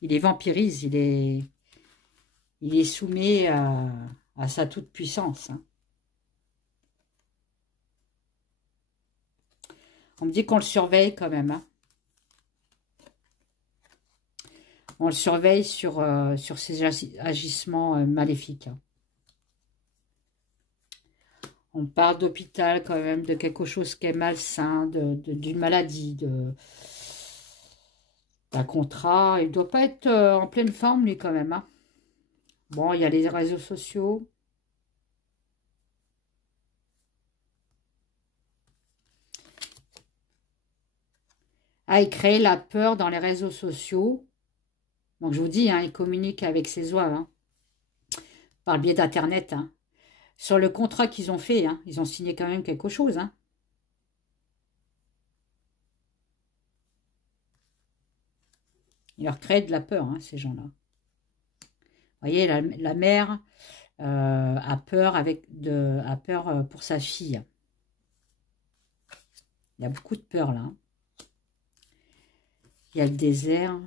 Il les vampirise, il est soumis à sa toute-puissance. Hein. On me dit qu'on le surveille quand même. Hein. On le surveille sur ses agissements maléfiques. Hein. On parle d'hôpital quand même, de quelque chose qui est malsain, d'une maladie, d'un contrat. Il ne doit pas être en pleine forme, lui, quand même. Hein. Bon, il y a les réseaux sociaux. Ah, il crée la peur dans les réseaux sociaux. Donc, je vous dis, hein, il communique avec ses oies, hein, par le biais d'Internet. Hein. Sur le contrat qu'ils ont fait, hein, ils ont signé quand même quelque chose. Hein. Il leur crée de la peur, hein, ces gens-là. Vous voyez, la mère a peur, a peur pour sa fille. Il y a beaucoup de peur, là. Hein. Il y a le désert,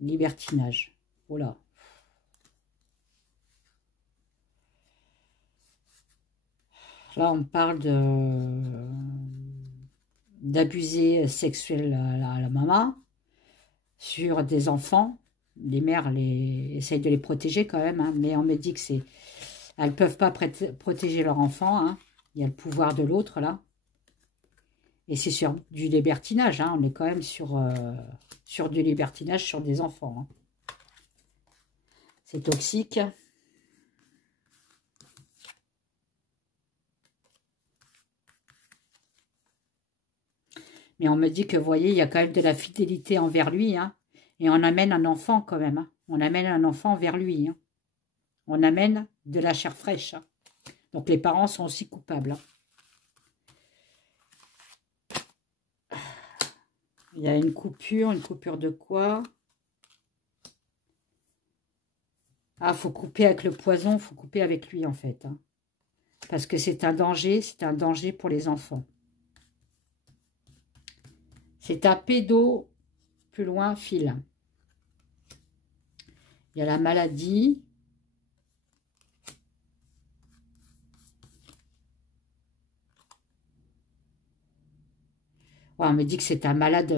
libertinage. Voilà. Là, on parle d'abuser sexuel à la maman sur des enfants. Les mères essayent de les protéger quand même, hein, mais on me dit que elles ne peuvent pas protéger leur enfant. Hein. Il y a le pouvoir de l'autre, là. Et c'est sur du libertinage. Hein. On est quand même sur du libertinage sur des enfants. Hein. C'est toxique. Mais on me dit que, vous voyez, il y a quand même de la fidélité envers lui. Hein, et on amène un enfant quand même. Hein, on amène un enfant vers lui. Hein, on amène de la chair fraîche. Hein, donc les parents sont aussi coupables. Hein. Il y a une coupure de quoi? Ah, faut couper avec le poison, faut couper avec lui en fait. Hein, parce que c'est un danger pour les enfants. C'est un pédo, plus loin, fil. Il y a la maladie. Ouais, on me dit que c'est un malade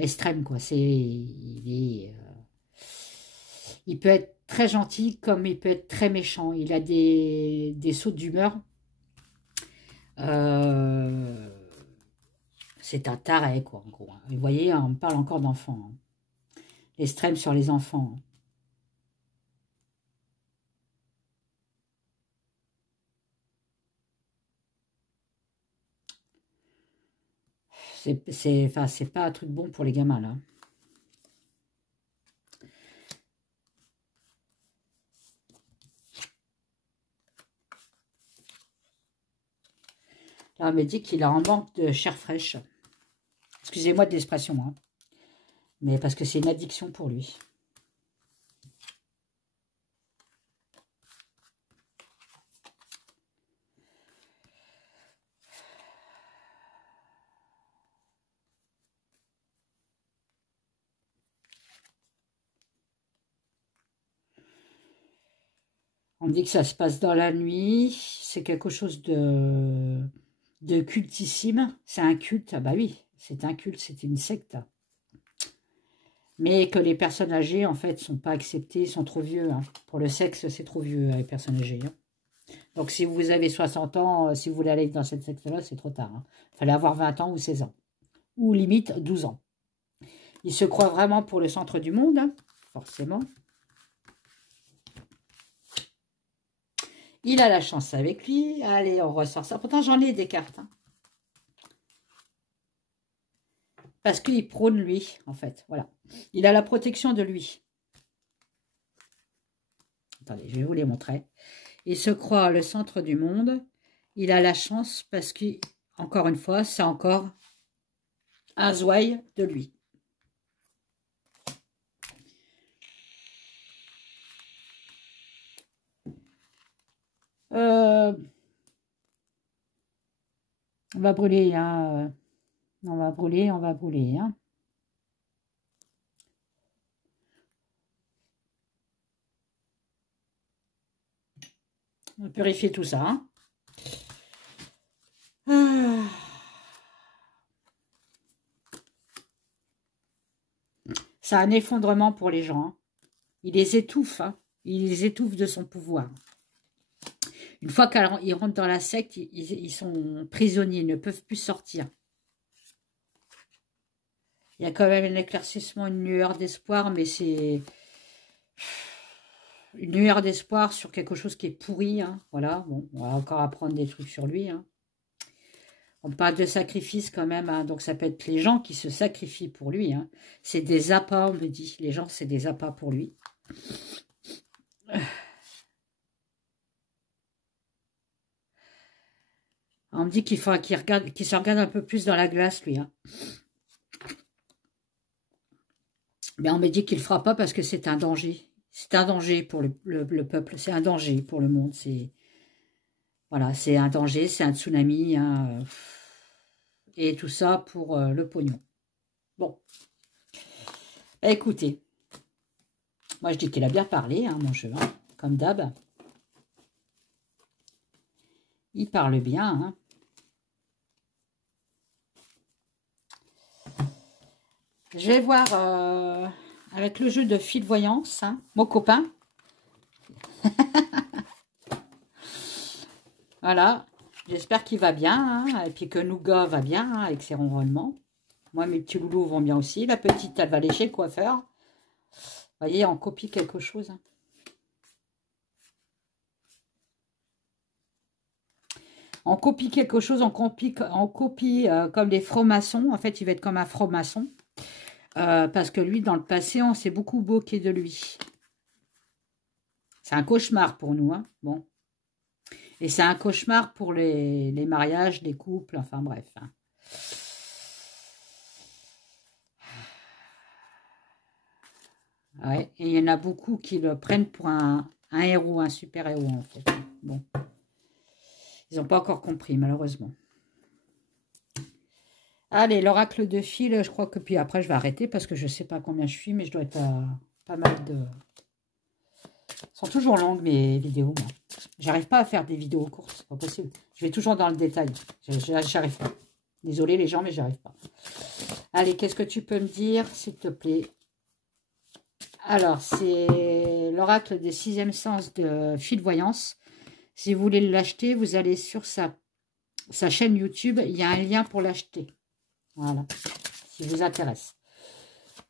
extrême, quoi. Il peut être très gentil comme il peut être très méchant. Il a des sauts d'humeur. C'est un taré, quoi, en gros. Vous voyez, on parle encore d'enfants. L'extrême sur les enfants. Enfin, c'est pas un truc bon pour les gamins, là. Là, on me dit qu'il a un manque de chair fraîche. Excusez-moi de l'expression, hein. Mais parce que c'est une addiction pour lui. On dit que ça se passe dans la nuit. C'est quelque chose de cultissime. C'est un culte. Ah bah oui, c'est un culte, c'est une secte. Mais que les personnes âgées, en fait, sont pas acceptées, sont trop vieux. Hein. Pour le sexe, c'est trop vieux, les personnes âgées. Hein. Donc, si vous avez 60 ans, si vous voulez aller dans cette secte-là, c'est trop tard. Hein. Il fallait avoir 20 ans ou 16 ans. Ou limite 12 ans. Il se croit vraiment pour le centre du monde, hein, forcément. Il a la chance avec lui. Allez, on ressort ça. Pourtant, j'en ai des cartes. Hein. Parce qu'il prône lui, en fait. Voilà. Il a la protection de lui. Attendez, je vais vous les montrer. Il se croit le centre du monde. Il a la chance parce que, encore une fois, c'est encore un zouaille de lui. On va brûler, hein. On va brûler, on va brûler, hein. On va purifier tout ça, hein. Ah. C'est un effondrement pour les gens. Hein. Il les étouffe, hein. Il les étouffe de son pouvoir. Une fois qu'ils rentrent dans la secte, ils sont prisonniers, ils ne peuvent plus sortir. Il y a quand même un éclaircissement, une lueur d'espoir, mais c'est une lueur d'espoir sur quelque chose qui est pourri. Hein. Voilà, bon, on va encore apprendre des trucs sur lui. Hein. On parle de sacrifice quand même, hein. Donc ça peut être les gens qui se sacrifient pour lui. Hein. C'est des appâts, on me dit. Les gens, c'est des appâts pour lui. On me dit qu'il faut qu'il se regarde un peu plus dans la glace, lui. Hein. Mais on me dit qu'il ne le fera pas parce que c'est un danger. C'est un danger pour le peuple. C'est un danger pour le monde. Voilà, c'est un danger, c'est un tsunami. Hein. Et tout ça pour le pognon. Bon. Écoutez. Moi, je dis qu'il a bien parlé, hein, mon jeu. Hein, comme d'hab. Il parle bien. Hein. Je vais voir avec le jeu de fil voyance, hein, mon copain. Voilà, j'espère qu'il va bien, hein, et puis que Nougat va bien, hein, avec ses ronronnements. Moi, mes petits loulous vont bien aussi. La petite, elle va aller chez le coiffeur. Vous voyez, on copie quelque chose. Hein. On copie quelque chose, on copie comme des francs-maçons. En fait, il va être comme un franc-maçon. Parce que lui, dans le passé, on s'est beaucoup moqué de lui. C'est un cauchemar pour nous. Hein. Bon. Et c'est un cauchemar pour les mariages, les couples, enfin bref. Hein. Ouais, et il y en a beaucoup qui le prennent pour un héros, un super-héros en fait. Bon. Ils n'ont pas encore compris, malheureusement. Allez, l'oracle de fil, je crois que puis après je vais arrêter parce que je ne sais pas combien je suis, mais je dois être à pas mal de... Elles sont toujours longues mes vidéos, moi. J'arrive pas à faire des vidéos courtes, c'est pas possible. Je vais toujours dans le détail. J'arrive pas. Désolée les gens, mais j'arrive pas. Allez, qu'est-ce que tu peux me dire, s'il te plaît? Alors, c'est l'oracle des 6e sens de fil voyance. Si vous voulez l'acheter, vous allez sur sa chaîne YouTube. Il y a un lien pour l'acheter. Voilà, si vous intéresse.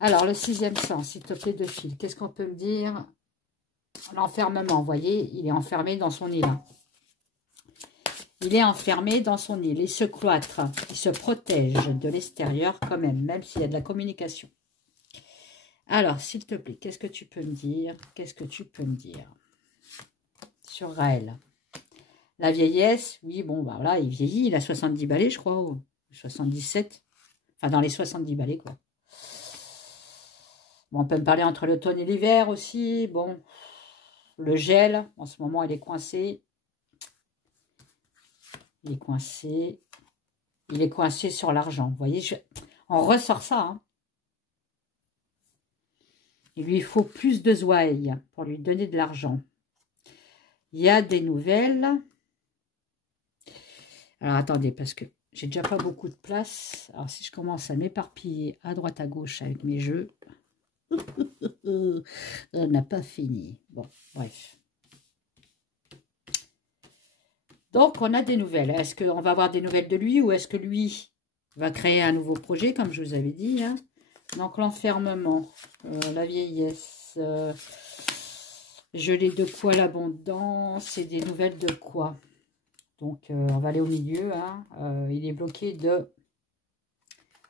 Alors, le 6e sens, s'il te plaît, de fil. Qu'est-ce qu'on peut me dire? L'enfermement, vous voyez, il est enfermé dans son île. Il est enfermé dans son île. Il se cloître. Il se protège de l'extérieur quand même, même s'il y a de la communication. Alors, s'il te plaît, qu'est-ce que tu peux me dire? Qu'est-ce que tu peux me dire sur Raël? La vieillesse, oui, bon, bah voilà, il vieillit. Il a 70 balais, je crois, ou 77. Enfin, dans les 70 balais, quoi. Bon, on peut me parler entre l'automne et l'hiver aussi. Bon, le gel, en ce moment, il est coincé. Il est coincé. Il est coincé sur l'argent. Vous voyez, on ressort ça. Hein. Il lui faut plus de zouailles pour lui donner de l'argent. Il y a des nouvelles. Alors, attendez, parce que j'ai déjà pas beaucoup de place. Alors, si je commence à m'éparpiller à droite, à gauche avec mes jeux, on n'a pas fini. Bon, bref. Donc, on a des nouvelles. Est-ce qu'on va avoir des nouvelles de lui ou est-ce que lui va créer un nouveau projet, comme je vous avais dit hein. Donc, l'enfermement, la vieillesse, gelée de quoi l'abondance et des nouvelles de quoi. Donc, on va aller au milieu. Hein. Il est bloqué de...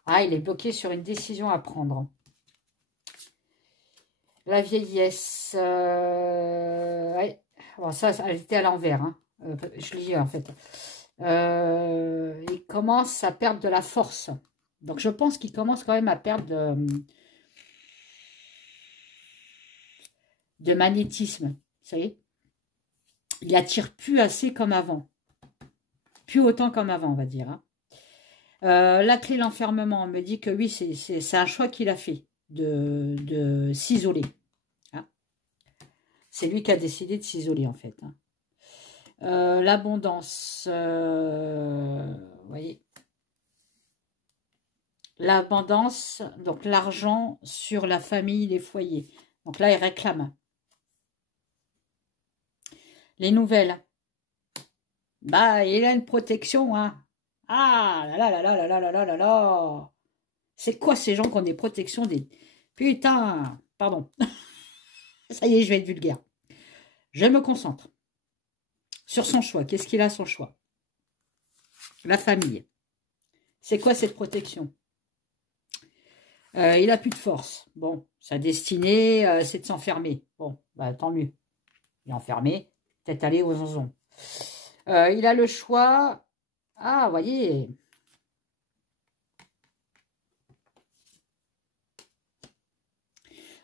Ah, il est bloqué sur une décision à prendre. La vieillesse, ouais. Bon, ça, elle était à l'envers. Hein. Je lis en fait. Il commence à perdre de la force. Donc, je pense qu'il commence quand même à perdre de magnétisme. Vous savez, il attire plus assez comme avant. Plus autant comme avant, on va dire. Hein. La clé, l'enfermement, me dit que oui, c'est un choix qu'il a fait de s'isoler. Hein. C'est lui qui a décidé de s'isoler, en fait. Hein. L'abondance, vous voyez, l'abondance, donc l'argent sur la famille, les foyers. Donc là, il réclame. Les nouvelles. Bah, il a une protection, hein. Ah là là là là là là là là là là. C'est quoi ces gens qui ont des protections des... Putain, pardon. Ça y est, je vais être vulgaire. Je me concentre sur son choix. Qu'est-ce qu'il a, son choix? La famille. C'est quoi cette protection? Il a plus de force. Bon, sa destinée, c'est de s'enfermer. Bon, bah, tant mieux. Il est enfermé. Peut-être aller aux onzons. Il a le choix. Ah, vous voyez.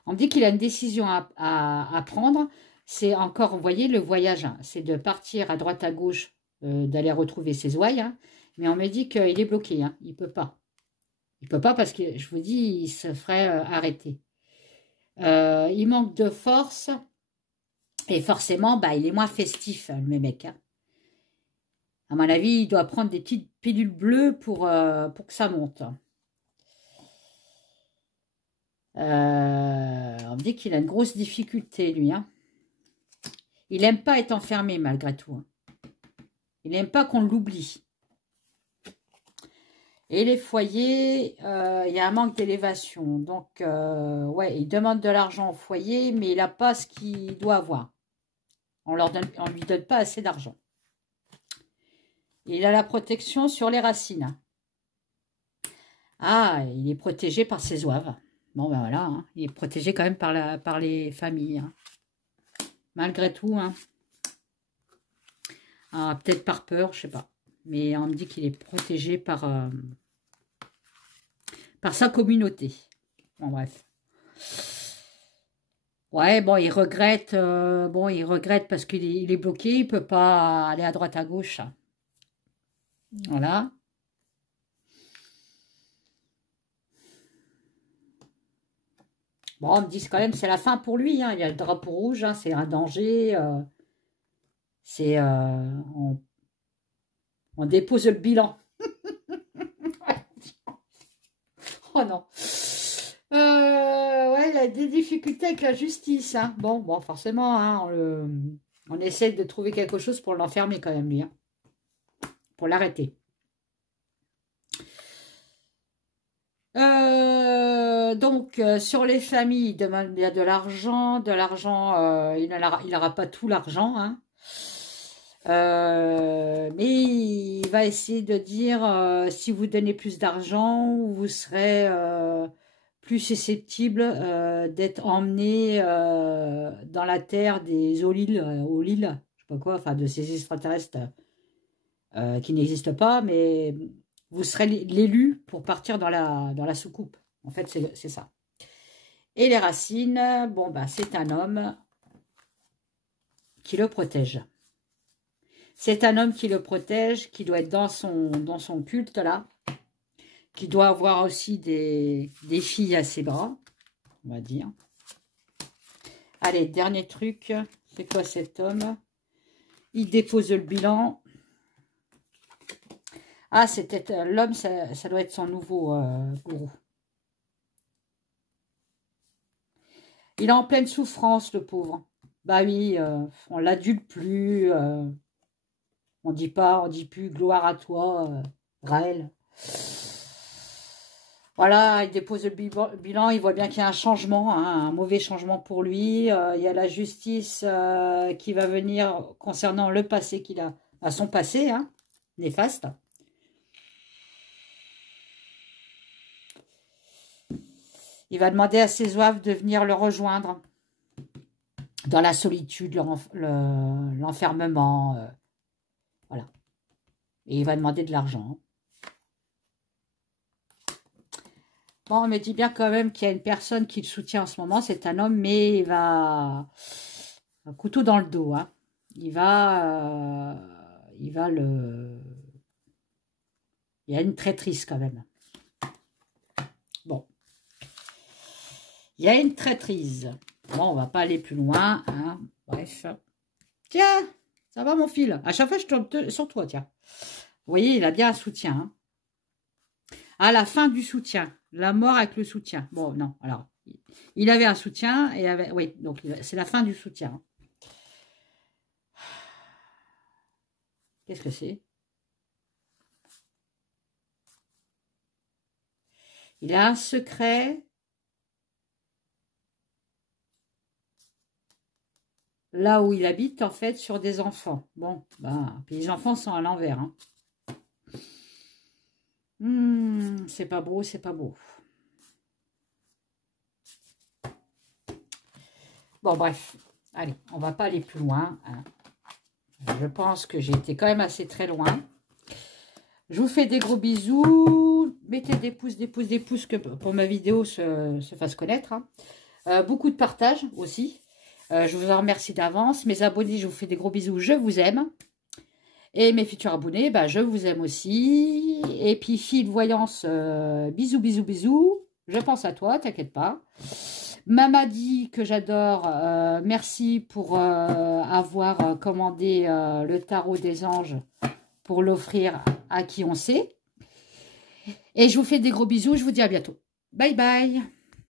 On me dit qu'il a une décision à prendre. C'est encore, vous voyez, le voyage. Hein. C'est de partir à droite, à gauche, d'aller retrouver ses ouailles. Hein. Mais on me dit qu'il est bloqué. Hein. Il ne peut pas. Il ne peut pas parce que, je vous dis, il se ferait arrêter. Il manque de force. Et forcément, bah, il est moins festif, le mec. Hein. À mon avis, il doit prendre des petites pilules bleues pour que ça monte. On me dit qu'il a une grosse difficulté, lui. Hein. Il n'aime pas être enfermé, malgré tout. Hein. Il n'aime pas qu'on l'oublie. Et les foyers, il y a un manque d'élévation. Donc, ouais, il demande de l'argent au foyer, mais il n'a pas ce qu'il doit avoir. On ne lui donne pas assez d'argent. Il a la protection sur les racines. Ah, il est protégé par ses oeuvres. Bon, ben voilà, hein. Il est protégé quand même par les familles. Hein. Malgré tout. Hein. Ah, peut-être par peur, je sais pas. Mais on me dit qu'il est protégé par sa communauté. Bon, bref. Ouais, bon, il regrette. Il regrette parce qu'il est bloqué. Il peut pas aller à droite, à gauche. Voilà. Bon, on me dit quand même c'est la fin pour lui. Hein. Il y a le drapeau rouge. Hein. C'est un danger. On dépose le bilan. Oh non. Ouais, il a des difficultés avec la justice. Hein. Bon, forcément, hein, on essaie de trouver quelque chose pour l'enfermer quand même, lui. Hein, pour l'arrêter. Donc, sur les familles, il y a de l'argent, il n'aura pas tout l'argent, hein. Mais il va essayer de dire, si vous donnez plus d'argent, vous serez plus susceptible d'être emmené dans la terre des Olil, je sais pas quoi, enfin de ces extraterrestres qui n'existent pas, mais vous serez l'élu pour partir dans la soucoupe. En fait, c'est ça. Et les racines, bon, bah, c'est un homme qui le protège. C'est un homme qui le protège, qui doit être dans son culte, là, qui doit avoir aussi des filles à ses bras, on va dire. Allez, dernier truc, c'est quoi cet homme? Il dépose le bilan. Ah, c'était l'homme, ça doit être son nouveau gourou. Il est en pleine souffrance, le pauvre. Bah oui, on l'adule plus. On dit plus gloire à toi, Raël. Voilà, il dépose le bilan, il voit bien qu'il y a un changement, hein, un mauvais changement pour lui. Il y a la justice qui va venir concernant le passé qu'il a, son passé, hein, néfaste. Il va demander à ses oeuvres de venir le rejoindre dans la solitude, l'enfermement. Voilà. Et il va demander de l'argent. Bon, on me dit bien quand même qu'il y a une personne qui le soutient en ce moment. C'est un homme, mais il va... un couteau dans le dos. Hein. Il va le... Il y a une traîtrise quand même. Bon. Il y a une traîtrise. Bon, on va pas aller plus loin. Hein. Bref. Tiens, ça va mon fil. À chaque fois, je tombe sur toi, tiens. Vous voyez, il a bien un soutien. Hein. À la fin du soutien. La mort avec le soutien. Bon, non, alors. Il avait un soutien. Et oui, donc c'est la fin du soutien. Qu'est-ce que c'est? Il a un secret. Là où il habite, en fait, sur des enfants. Bon, ben, puis les enfants sont à l'envers. Hein. C'est pas beau, c'est pas beau. Bon, bref. Allez, on va pas aller plus loin. Hein. Je pense que j'ai été quand même assez très loin. Je vous fais des gros bisous. Mettez des pouces, que pour ma vidéo se fasse connaître. Hein. Beaucoup de partage aussi. Je vous en remercie d'avance. Mes abonnés, je vous fais des gros bisous. Je vous aime. Et mes futurs abonnés, bah, je vous aime aussi. Et puis, fille de voyance, bisous, bisous, bisous. Je pense à toi, t'inquiète pas. Mamadi, que j'adore, merci pour avoir commandé le tarot des anges pour l'offrir à qui on sait. Et je vous fais des gros bisous. Je vous dis à bientôt. Bye, bye.